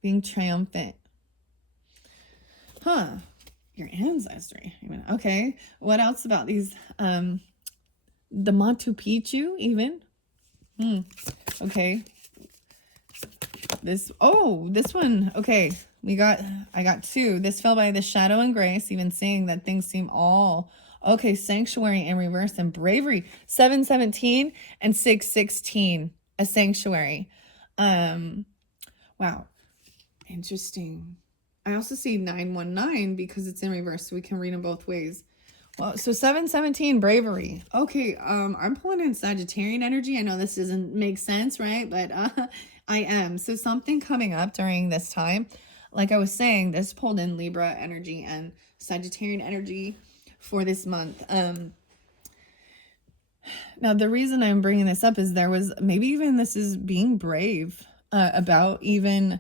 Being triumphant. Your ancestry. Okay. What else about these the Machu Picchu even. Okay. This one. Okay. I got two. This fell by the shadow and grace, even saying that things seem all okay. Sanctuary in reverse and bravery. 717 and 616. A sanctuary. Wow. Interesting. I also see 919 because it's in reverse, so we can read them both ways. Well, so 717, bravery. Okay, I'm pulling in Sagittarian energy. I know this doesn't make sense, right? But I am. So something coming up during this time. Like I was saying, this pulled in Libra energy and Sagittarian energy for this month. Now, the reason I'm bringing this up is there was maybe even this is being brave about even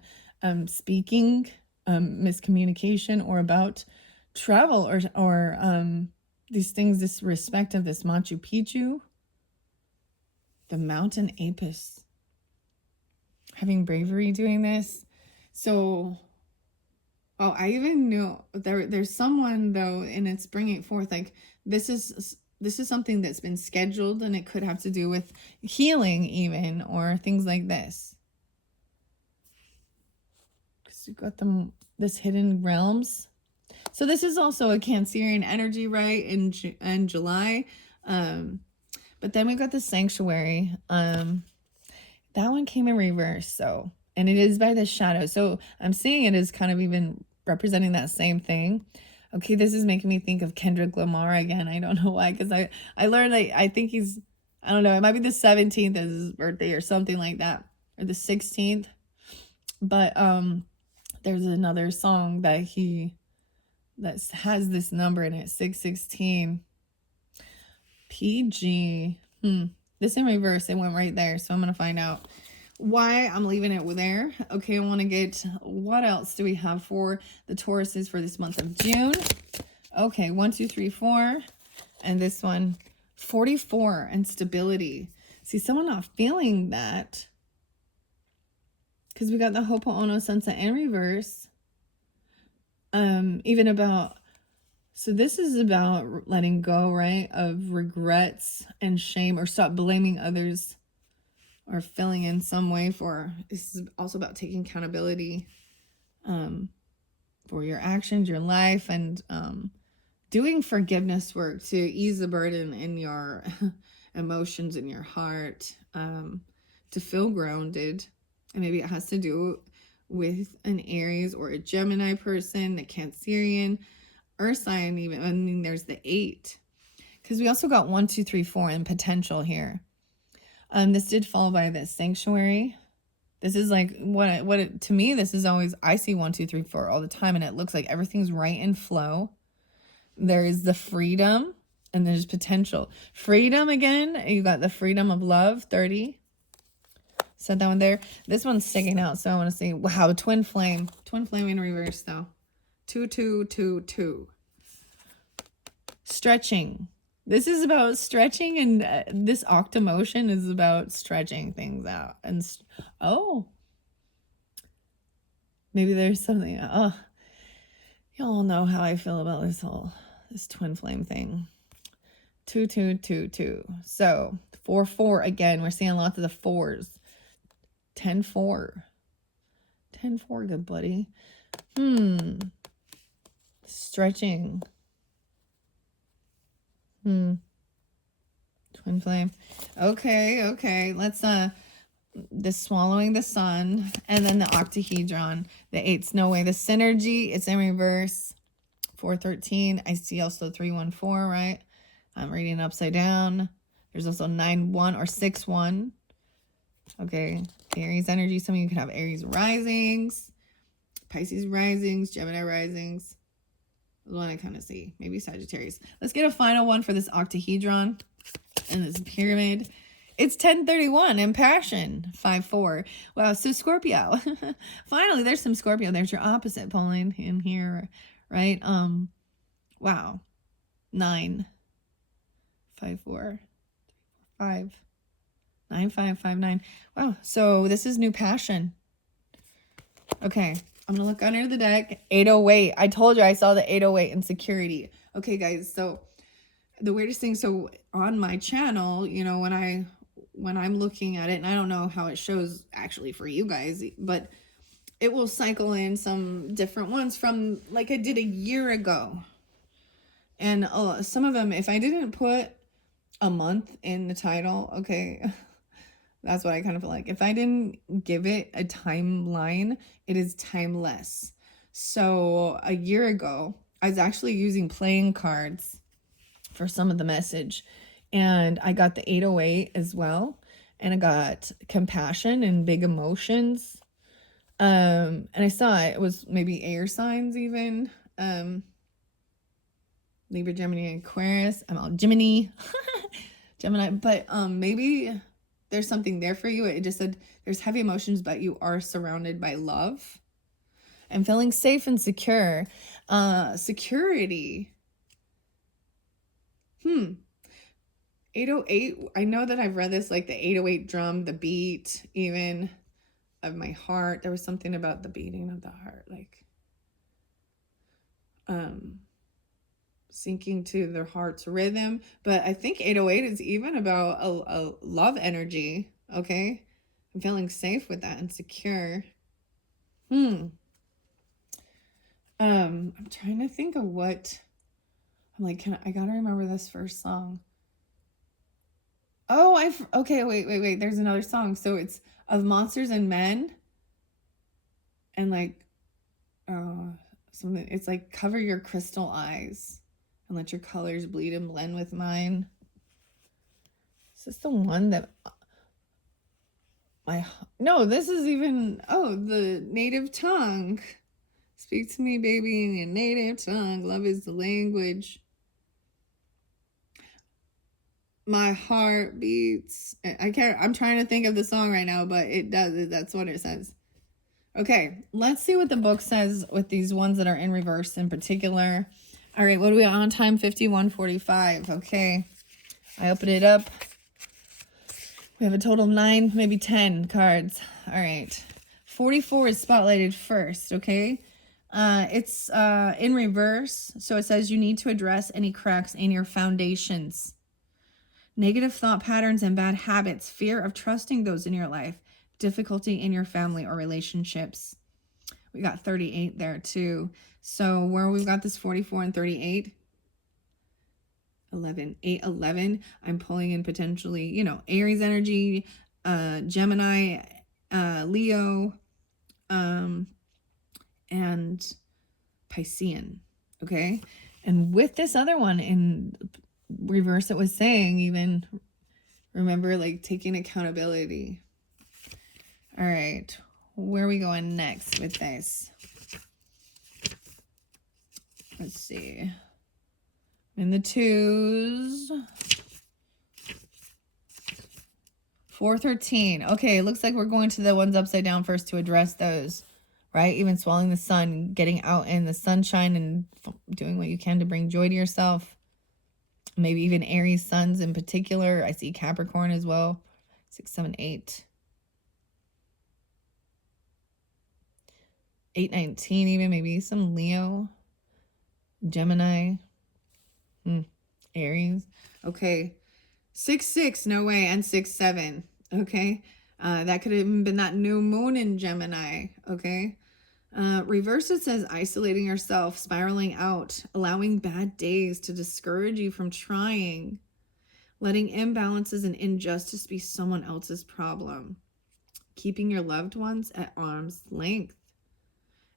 speaking miscommunication or about travel or these things, this respect of this Machu Picchu, the mountain Apis, having bravery doing this. So, oh, I even know there's someone though, and it's bringing it forth like this is something that's been scheduled, and it could have to do with healing even or things like this. Because you've got this hidden realms. So this is also a Cancerian energy, right? In July. But then we got the sanctuary. That one came in reverse. So, and it is by the shadow. So I'm seeing it as kind of even representing that same thing. Okay, this is making me think of Kendrick Lamar again. I don't know why, because I learned that I think he's, I don't know, it might be the 17th as his birthday or something like that, or the 16th. But there's another song that has this number in it, 616. PG. This in reverse, it went right there. So I'm going to find out why I'm leaving it there. Okay, I want to get, what else do we have for the Tauruses for this month of June? Okay, 1, 2, 3, 4. And this one, 44 and stability. See, someone not feeling that. Because we got the Ho'oponopono sunset in reverse. Even about, so this is about letting go, right, of regrets and shame, or stop blaming others or feeling in some way for, this is also about taking accountability for your actions, your life, and doing forgiveness work to ease the burden in your emotions, in your heart, to feel grounded. And maybe it has to do with an Aries or a Gemini person, a Cancerian, Earth sign even. I mean, there's the 8. Because we also got 1, 2, 3, 4 in potential here. This did fall by this sanctuary. This is like to me, this is always, I see 1, 2, 3, 4 all the time, and it looks like everything's right in flow. There is the freedom, and there's potential. Freedom again, you got the freedom of love, 30. Set that one there. This one's sticking out, so I want to see, wow, twin flame. Twin flame in reverse though. 2, 2, 2, 2. Stretching. This is about stretching, and this octomotion is about stretching things out. And oh, maybe there's something. Oh, y'all know how I feel about this twin flame thing. 2, 2, 2, 2. So 4, 4 again. We're seeing lots of the 4s. 10, 4. 10, 4, good buddy. Stretching. Twin flame. Okay. Let's this swallowing the sun, and then the octahedron, the 8's no way. The synergy, it's in reverse. 413. I see also 314, right? I'm reading upside down. There's also 9-1 or 6-1. Okay, Aries energy. Some of you could have Aries risings, Pisces risings, Gemini risings. That's what I kind of see. Maybe Sagittarius. Let's get a final one for this octahedron and this pyramid. It's 1031 in passion. 5-4. Wow, so Scorpio. Finally, there's some Scorpio. There's your opposite pulling in here, right? Wow. 9. 5, 4. 5. 9, 5, 5, 9. Wow, so this is new passion. Okay, I'm gonna look under the deck. 808. I told you I saw the 808 in security. Okay, guys, so the weirdest thing, so on my channel, you know, when I'm looking at it, and I don't know how it shows actually for you guys, but it will cycle in some different ones from like I did a year ago. And some of them, if I didn't put a month in the title, okay, that's what I kind of feel like. If I didn't give it a timeline, it is timeless. So a year ago, I was actually using playing cards for some of the message, and I got the 808 as well, and I got compassion and big emotions. And I saw it was maybe air signs even. Libra, Gemini, Aquarius. I'm all Gemini. Gemini. But maybe there's something there for you. It just said there's heavy emotions, but you are surrounded by love. I'm feeling safe and secure. Security. 808. I know that I've read this, like the 808 drum, the beat, even of my heart. There was something about the beating of the heart, like sinking to their heart's rhythm. But I think 808 is even about a love energy. Okay, I'm feeling safe with that and secure. I'm trying to think of what I'm like. I gotta remember this first song. Oh, okay, wait. There's another song. So it's of Monsters and Men. And like, something, it's like cover your crystal eyes and let your colors bleed and blend with mine. Is this the one that no, this is even, the native tongue. Speak to me, baby, in your native tongue. Love is the language. My heart beats. I'm trying to think of the song right now, but it does. That's what it says. Okay, let's see what the book says with these ones that are in reverse in particular. All right, what are we on time? 51:45. Okay, I open it up. We have a total of 9, maybe 10 cards. All right, 44 is spotlighted first. Okay, it's in reverse, so it says you need to address any cracks in your foundations. Negative thought patterns and bad habits, fear of trusting those in your life, difficulty in your family or relationships. We got 38 there too. So where we've got this 44 and 38, 8, 11, I'm pulling in potentially, you know, Aries energy, Gemini, Leo, and Piscean. Okay. And with this other one in reverse, it was saying even, remember, like taking accountability. All right, where are we going next with this? Let's see. In the 2s. 413. Okay, it looks like we're going to the ones upside down first to address those, right? Even swallowing the sun, getting out in the sunshine and doing what you can to bring joy to yourself. Maybe even Aries suns in particular. I see Capricorn as well. 6, 7, 8. 819 even, maybe some Leo, Gemini, Aries. Okay, 6, 6, no way, and 6, 7. Okay, that could have even been that new moon in Gemini. Okay, reverse, it says isolating yourself, spiraling out, allowing bad days to discourage you from trying, letting imbalances and injustice be someone else's problem, keeping your loved ones at arm's length.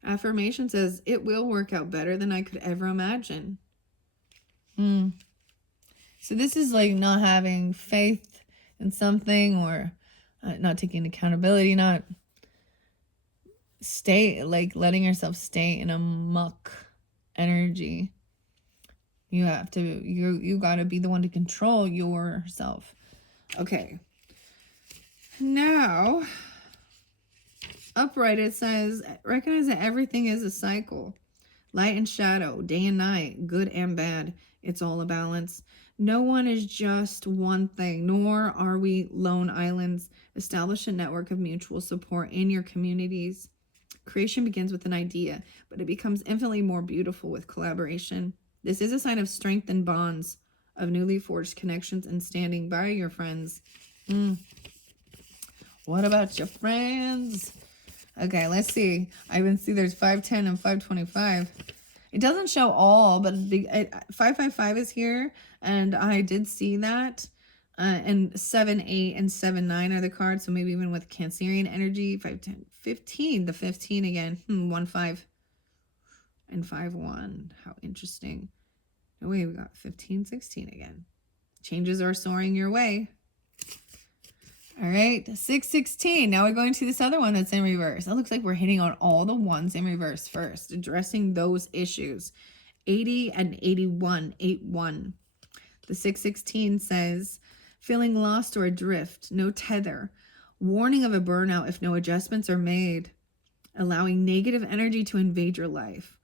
Affirmation says, it will work out better than I could ever imagine. So this is like not having faith in something, or not taking accountability, not letting yourself stay in a muck energy. You have to, you got to be the one to control yourself. Okay. Now, upright, it says, recognize that everything is a cycle. Light and shadow, day and night, good and bad. It's all a balance. No one is just one thing, nor are we lone islands. Establish a network of mutual support in your communities. Creation begins with an idea, but it becomes infinitely more beautiful with collaboration. This is a sign of strength and bonds, of newly forged connections and standing by your friends. What about your friends? Okay, let's see. I even see there's 510 and 525. It doesn't show all, but 555 is here, and I did see that. And 7, 8, and 7, 9 are the cards, so maybe even with Cancerian energy. 5, 10, 15. The 15 again. 1, 5, and 5, 1. How interesting. Oh, wait, we got 15, 16 again. Changes are soaring your way. All right, 6, 16. Now we're going to this other one that's in reverse. It looks like we're hitting on all the ones in reverse first, addressing those issues. 80 and 81, 8, 1. The 6, 16 says, feeling lost or adrift, no tether, warning of a burnout if no adjustments are made, allowing negative energy to invade your life,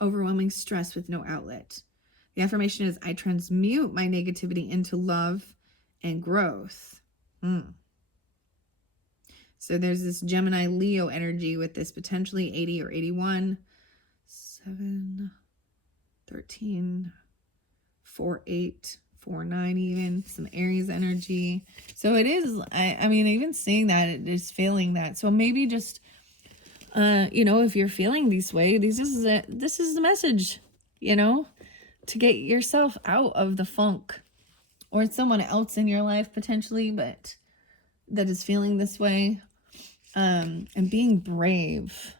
overwhelming stress with no outlet. The affirmation is, I transmute my negativity into love and growth. So there's this Gemini Leo energy with this potentially 80 or 81, 7, 13, 4, 8, 4, 9 even, some Aries energy. So it is, I mean, even seeing that, it is feeling that. So maybe just, you know, if you're feeling this way, this is the message, you know, to get yourself out of the funk, or someone else in your life potentially, but that is feeling this way. And being brave.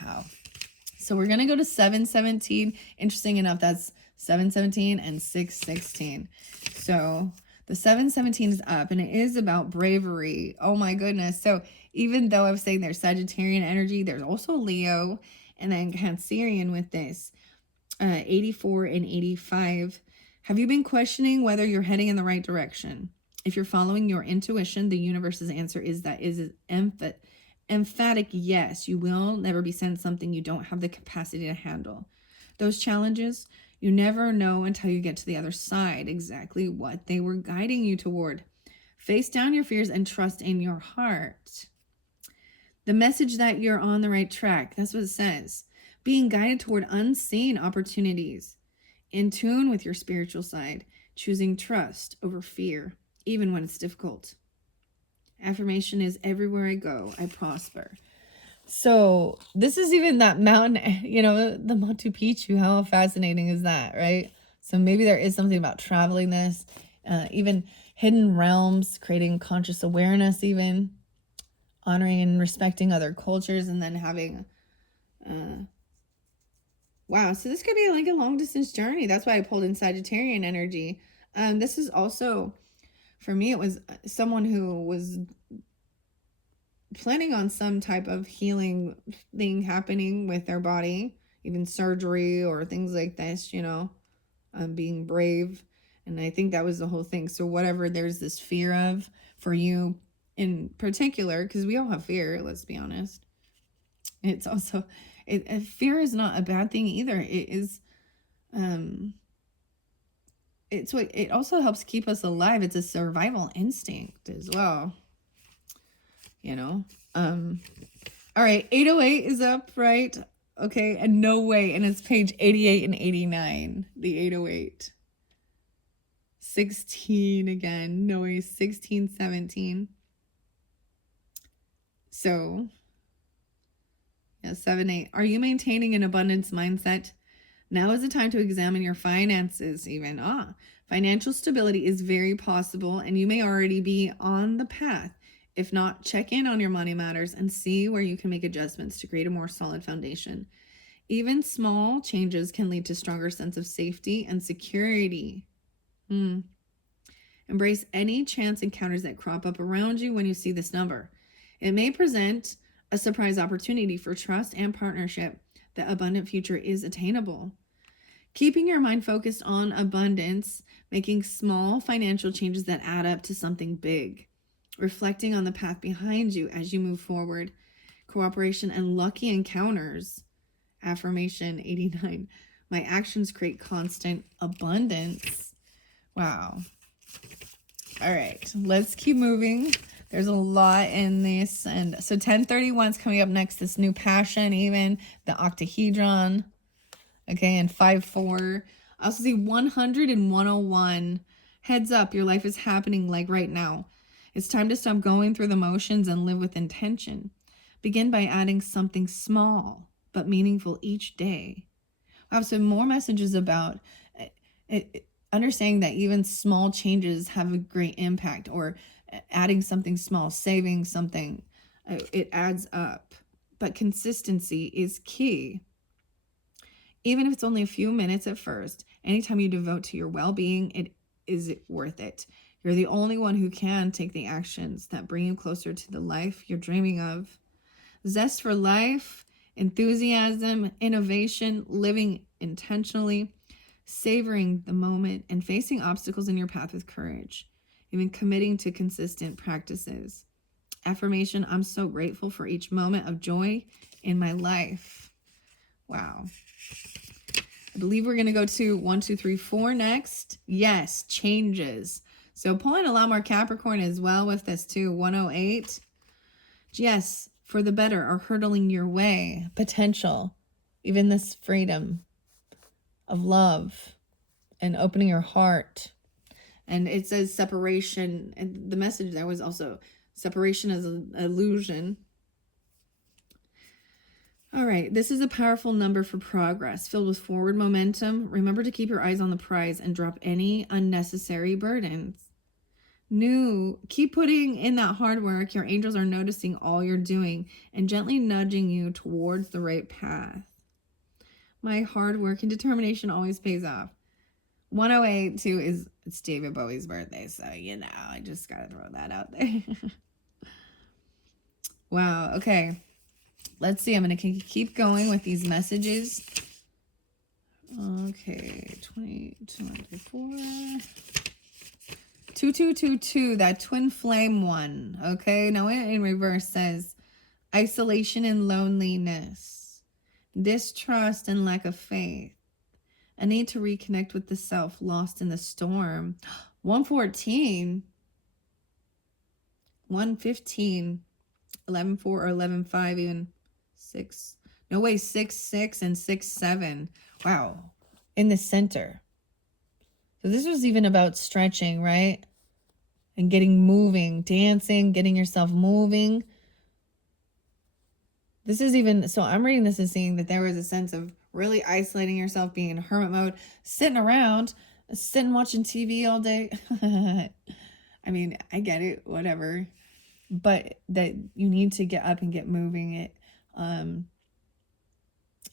Wow. So we're going to go to 717. Interesting enough, that's 717 and 616. So the 717 is up, and it is about bravery. Oh my goodness. So even though I was saying there's Sagittarian energy, there's also Leo and then Cancerian with this. 84 and 85. Have you been questioning whether you're heading in the right direction? If you're following your intuition, the universe's answer is emphatic yes. You will never be sent something you don't have the capacity to handle. Those challenges, you never know until you get to the other side exactly what they were guiding you toward. Face down your fears and trust in your heart. The message that you're on the right track. That's what it says. Being guided toward unseen opportunities. In tune with your spiritual side. Choosing trust over fear, even when it's difficult. Affirmation is, everywhere I go, I prosper. So this is even that mountain, you know, the Machu Picchu. How fascinating is that, right? So maybe there is something about traveling this, even hidden realms, creating conscious awareness, even honoring and respecting other cultures, and then having, wow. So this could be like a long distance journey. That's why I pulled in Sagittarian energy. This is also, for me, it was someone who was planning on some type of healing thing happening with their body, even surgery or things like this, you know, being brave. And I think that was the whole thing. So whatever there's this fear of for you in particular, because we all have fear, let's be honest. It's also, fear is not a bad thing either. It is, it's what, it also helps keep us alive. It's a survival instinct as well. You know, all right, 808 is up, right? Okay, and no way, and it's page 88 and 89, the 808. 16 again, no way, 16, 17. So, yeah, 7, 8. Are you maintaining an abundance mindset? Now is the time to examine your finances even. Financial stability is very possible, and you may already be on the path. If not, check in on your money matters and see where you can make adjustments to create a more solid foundation. Even small changes can lead to stronger sense of safety and security. Embrace any chance encounters that crop up around you when you see this number. It may present a surprise opportunity for trust and partnership. The abundant future is attainable. Keeping your mind focused on abundance, making small financial changes that add up to something big. Reflecting on the path behind you as you move forward. Cooperation and lucky encounters. Affirmation 89. My actions create constant abundance. Wow. All right, let's keep moving. There's a lot in this. And so 1031 is coming up next. This new passion, even the octahedron. Okay, and 5-4. I also see 100 and 101. Heads up, your life is happening like right now. It's time to stop going through the motions and live with intention. Begin by adding something small but meaningful each day. I have some more messages about understanding that even small changes have a great impact, or adding something small, saving something, it adds up. But consistency is key. Even if it's only a few minutes at first, anytime you devote to your well-being, it is worth it. You're the only one who can take the actions that bring you closer to the life you're dreaming of. Zest for life, enthusiasm, innovation, living intentionally, savoring the moment, and facing obstacles in your path with courage, even committing to consistent practices. Affirmation, I'm so grateful for each moment of joy in my life. Wow. I believe we're going to go to 1, 2, 3, 4 next. Yes, changes. So pulling a lot more Capricorn as well with this too. 108. Yes, for the better, or hurtling your way. Potential. Even this freedom of love and opening your heart. And it says separation. And the message there was also separation as an illusion. All right, this is a powerful number for progress, filled with forward momentum. Remember to keep your eyes on the prize and drop any unnecessary burdens. Keep putting in that hard work. Your angels are noticing all you're doing and gently nudging you towards the right path. My hard work and determination always pays off. 108 too it's David Bowie's birthday, so I just gotta throw that out there. Wow, okay. Let's see, I'm going to keep going with these messages. Okay, 2294. 2222, that twin flame one. Okay, now in reverse says isolation and loneliness, distrust and lack of faith, a need to reconnect with the self lost in the storm. 114, 115, 11.4 or 11.5 even. 6, no way, 6.6 and 6.7. Wow, in the center. So this was even about stretching, right? And getting moving, dancing, getting yourself moving. This is even, so I'm reading this as seeing that there was a sense of really isolating yourself, being in hermit mode, sitting watching TV all day. I mean, I get it, whatever. But that you need to get up and get moving it.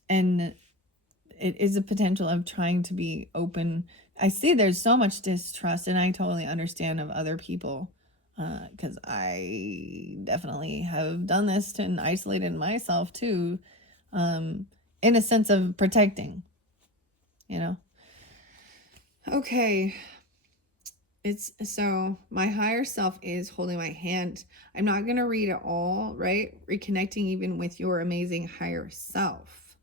And it is a potential of trying to be open. I see there's so much distrust, and I totally understand of other people, because I definitely have done this and isolated myself too, in a sense of protecting, Okay. So my higher self is holding my hand. I'm not going to read it all, right? Reconnecting even with your amazing higher self.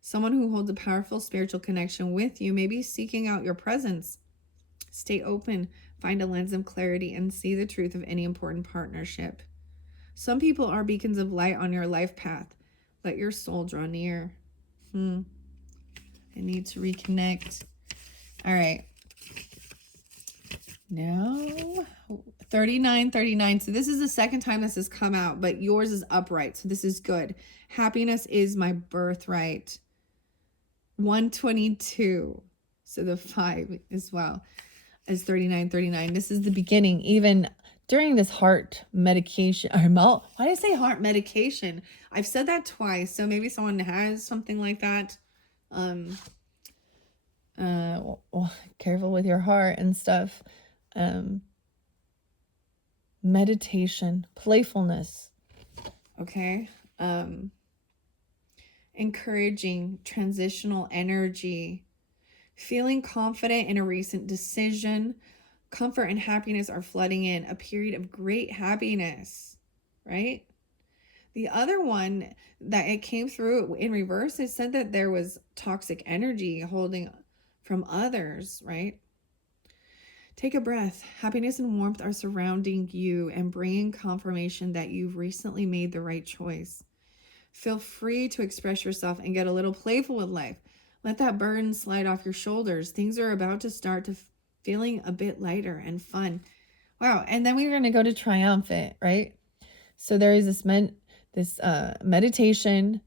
Someone who holds a powerful spiritual connection with you may be seeking out your presence. Stay open, find a lens of clarity, and see the truth of any important partnership. Some people are beacons of light on your life path. Let your soul draw near. I need to reconnect. All right. Now, 3939. So this is the second time this has come out, but yours is upright. So this is good. Happiness is my birthright. 122. So the 5 as well as 3939. This is the beginning. Even during this heart medication, why did I say heart medication? I've said that twice. So maybe someone has something like that. Well, careful with your heart and stuff. Meditation, playfulness. Okay. Encouraging transitional energy, feeling confident in a recent decision. Comfort and happiness are flooding in, a period of great happiness, right? The other one that it came through in reverse, it said that there was toxic energy holding from others, right? Take a breath. Happiness and warmth are surrounding you and bringing confirmation that you've recently made the right choice. Feel free to express yourself and get a little playful with life. Let that burden slide off your shoulders. Things are about to start to feeling a bit lighter and fun. Wow. And then we're going to go to triumphant, right? So there is this meditation,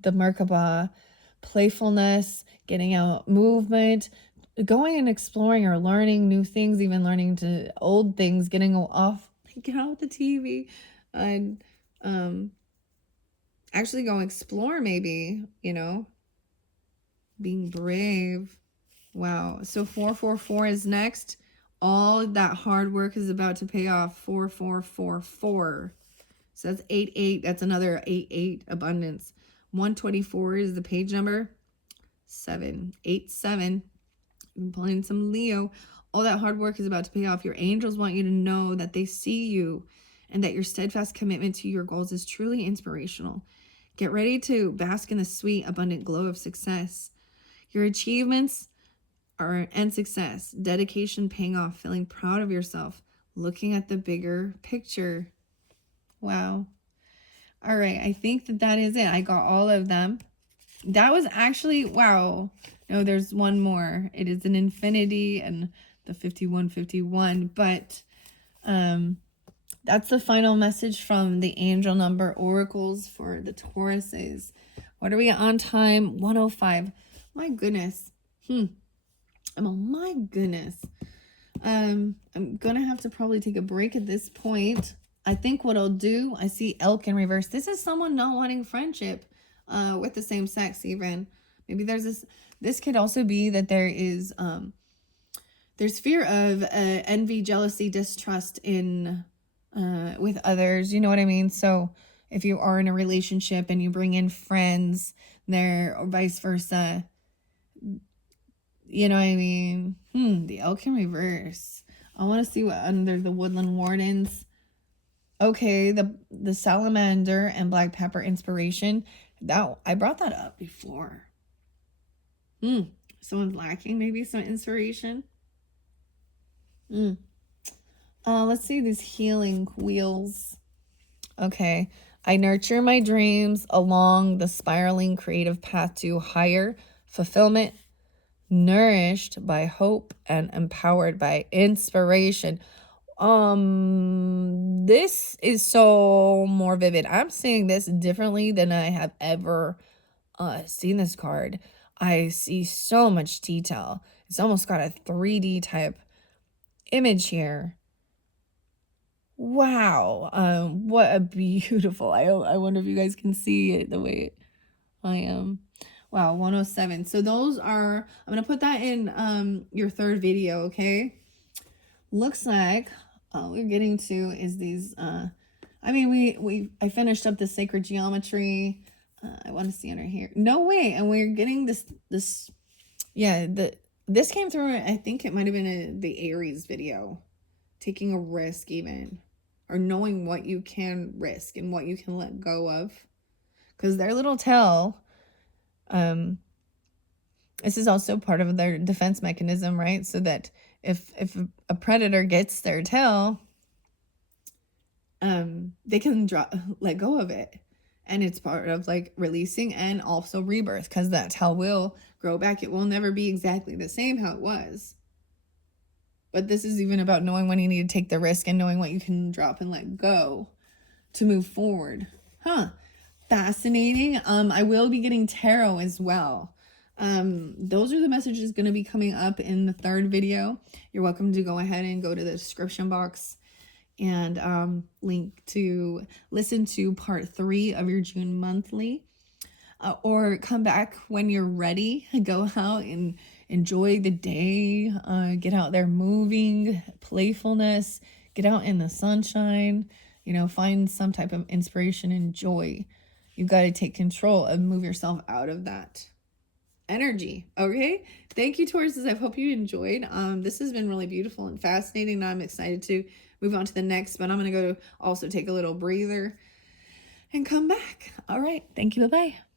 the Merkaba, playfulness, getting out, movement, going and exploring or learning new things, even learning to old things, getting off, get out the TV and actually go explore maybe, you know, being brave. Wow. So 444 is next. All that hard work is about to pay off. 4444. So that's 88. That's another 88 abundance. 124 is the page number. 787. I'm pulling some Leo. All that hard work is about to pay off. Your angels want you to know that they see you and that your steadfast commitment to your goals is truly inspirational. Get ready to bask in the sweet, abundant glow of success. Your achievements and success, dedication paying off, feeling proud of yourself, looking at the bigger picture. Wow. All right. I think that is it. I got all of them. That was actually, wow. No, there's one more. It is an infinity and the 5151. But that's the final message from the angel number oracles for the Tauruses. What are we on time? 105. My goodness. My goodness. I'm gonna have to probably take a break at this point. I think what I'll do, I see elk in reverse. This is someone not wanting friendship with the same sex even. Maybe there's this could also be that there is there's fear of envy, jealousy, distrust in with others, you know what I mean? So if you are in a relationship and you bring in friends there or vice versa, you know what I mean? The elk in reverse. I want to see what under the woodland wardens. Okay, the salamander and black pepper inspiration. That I brought that up before. Someone's lacking maybe some inspiration. Let's see these healing wheels. Okay. I nurture my dreams along the spiraling creative path to higher fulfillment, nourished by hope and empowered by inspiration. This is so more vivid. I'm seeing this differently than I have ever seen this card. I see so much detail. It's almost got a 3D type image here. Wow. What a beautiful, I wonder if you guys can see it the way I am. Wow, 107. So those are, I'm going to put that in your third video, okay? Looks like all we're getting to is these, I finished up the sacred geometry. I want to see under here. No way. And we're getting this came through, I think it might have been the Aries video. Taking a risk even. Or knowing what you can risk and what you can let go of. Because their little tail, this is also part of their defense mechanism, right? So that if a predator gets their tail, they can let go of it. And it's part of like releasing and also rebirth, because that tail will grow back. It will never be exactly the same how it was. But this is even about knowing when you need to take the risk and knowing what you can drop and let go to move forward. Fascinating. I will be getting tarot as well. Those are the messages going to be coming up in the third video. You're welcome to go ahead and go to the description box and link to listen to part 3 of your June monthly. Or come back when you're ready. Go out and enjoy the day. Get out there moving, playfulness. Get out in the sunshine. You know, find some type of inspiration and joy. You've got to take control and move yourself out of that energy. Okay? Thank you, Tauruses. I hope you enjoyed. This has been really beautiful and fascinating. Now I'm excited to move on to the next, but I'm going to go also take a little breather and come back. All right. Thank you. Bye-bye.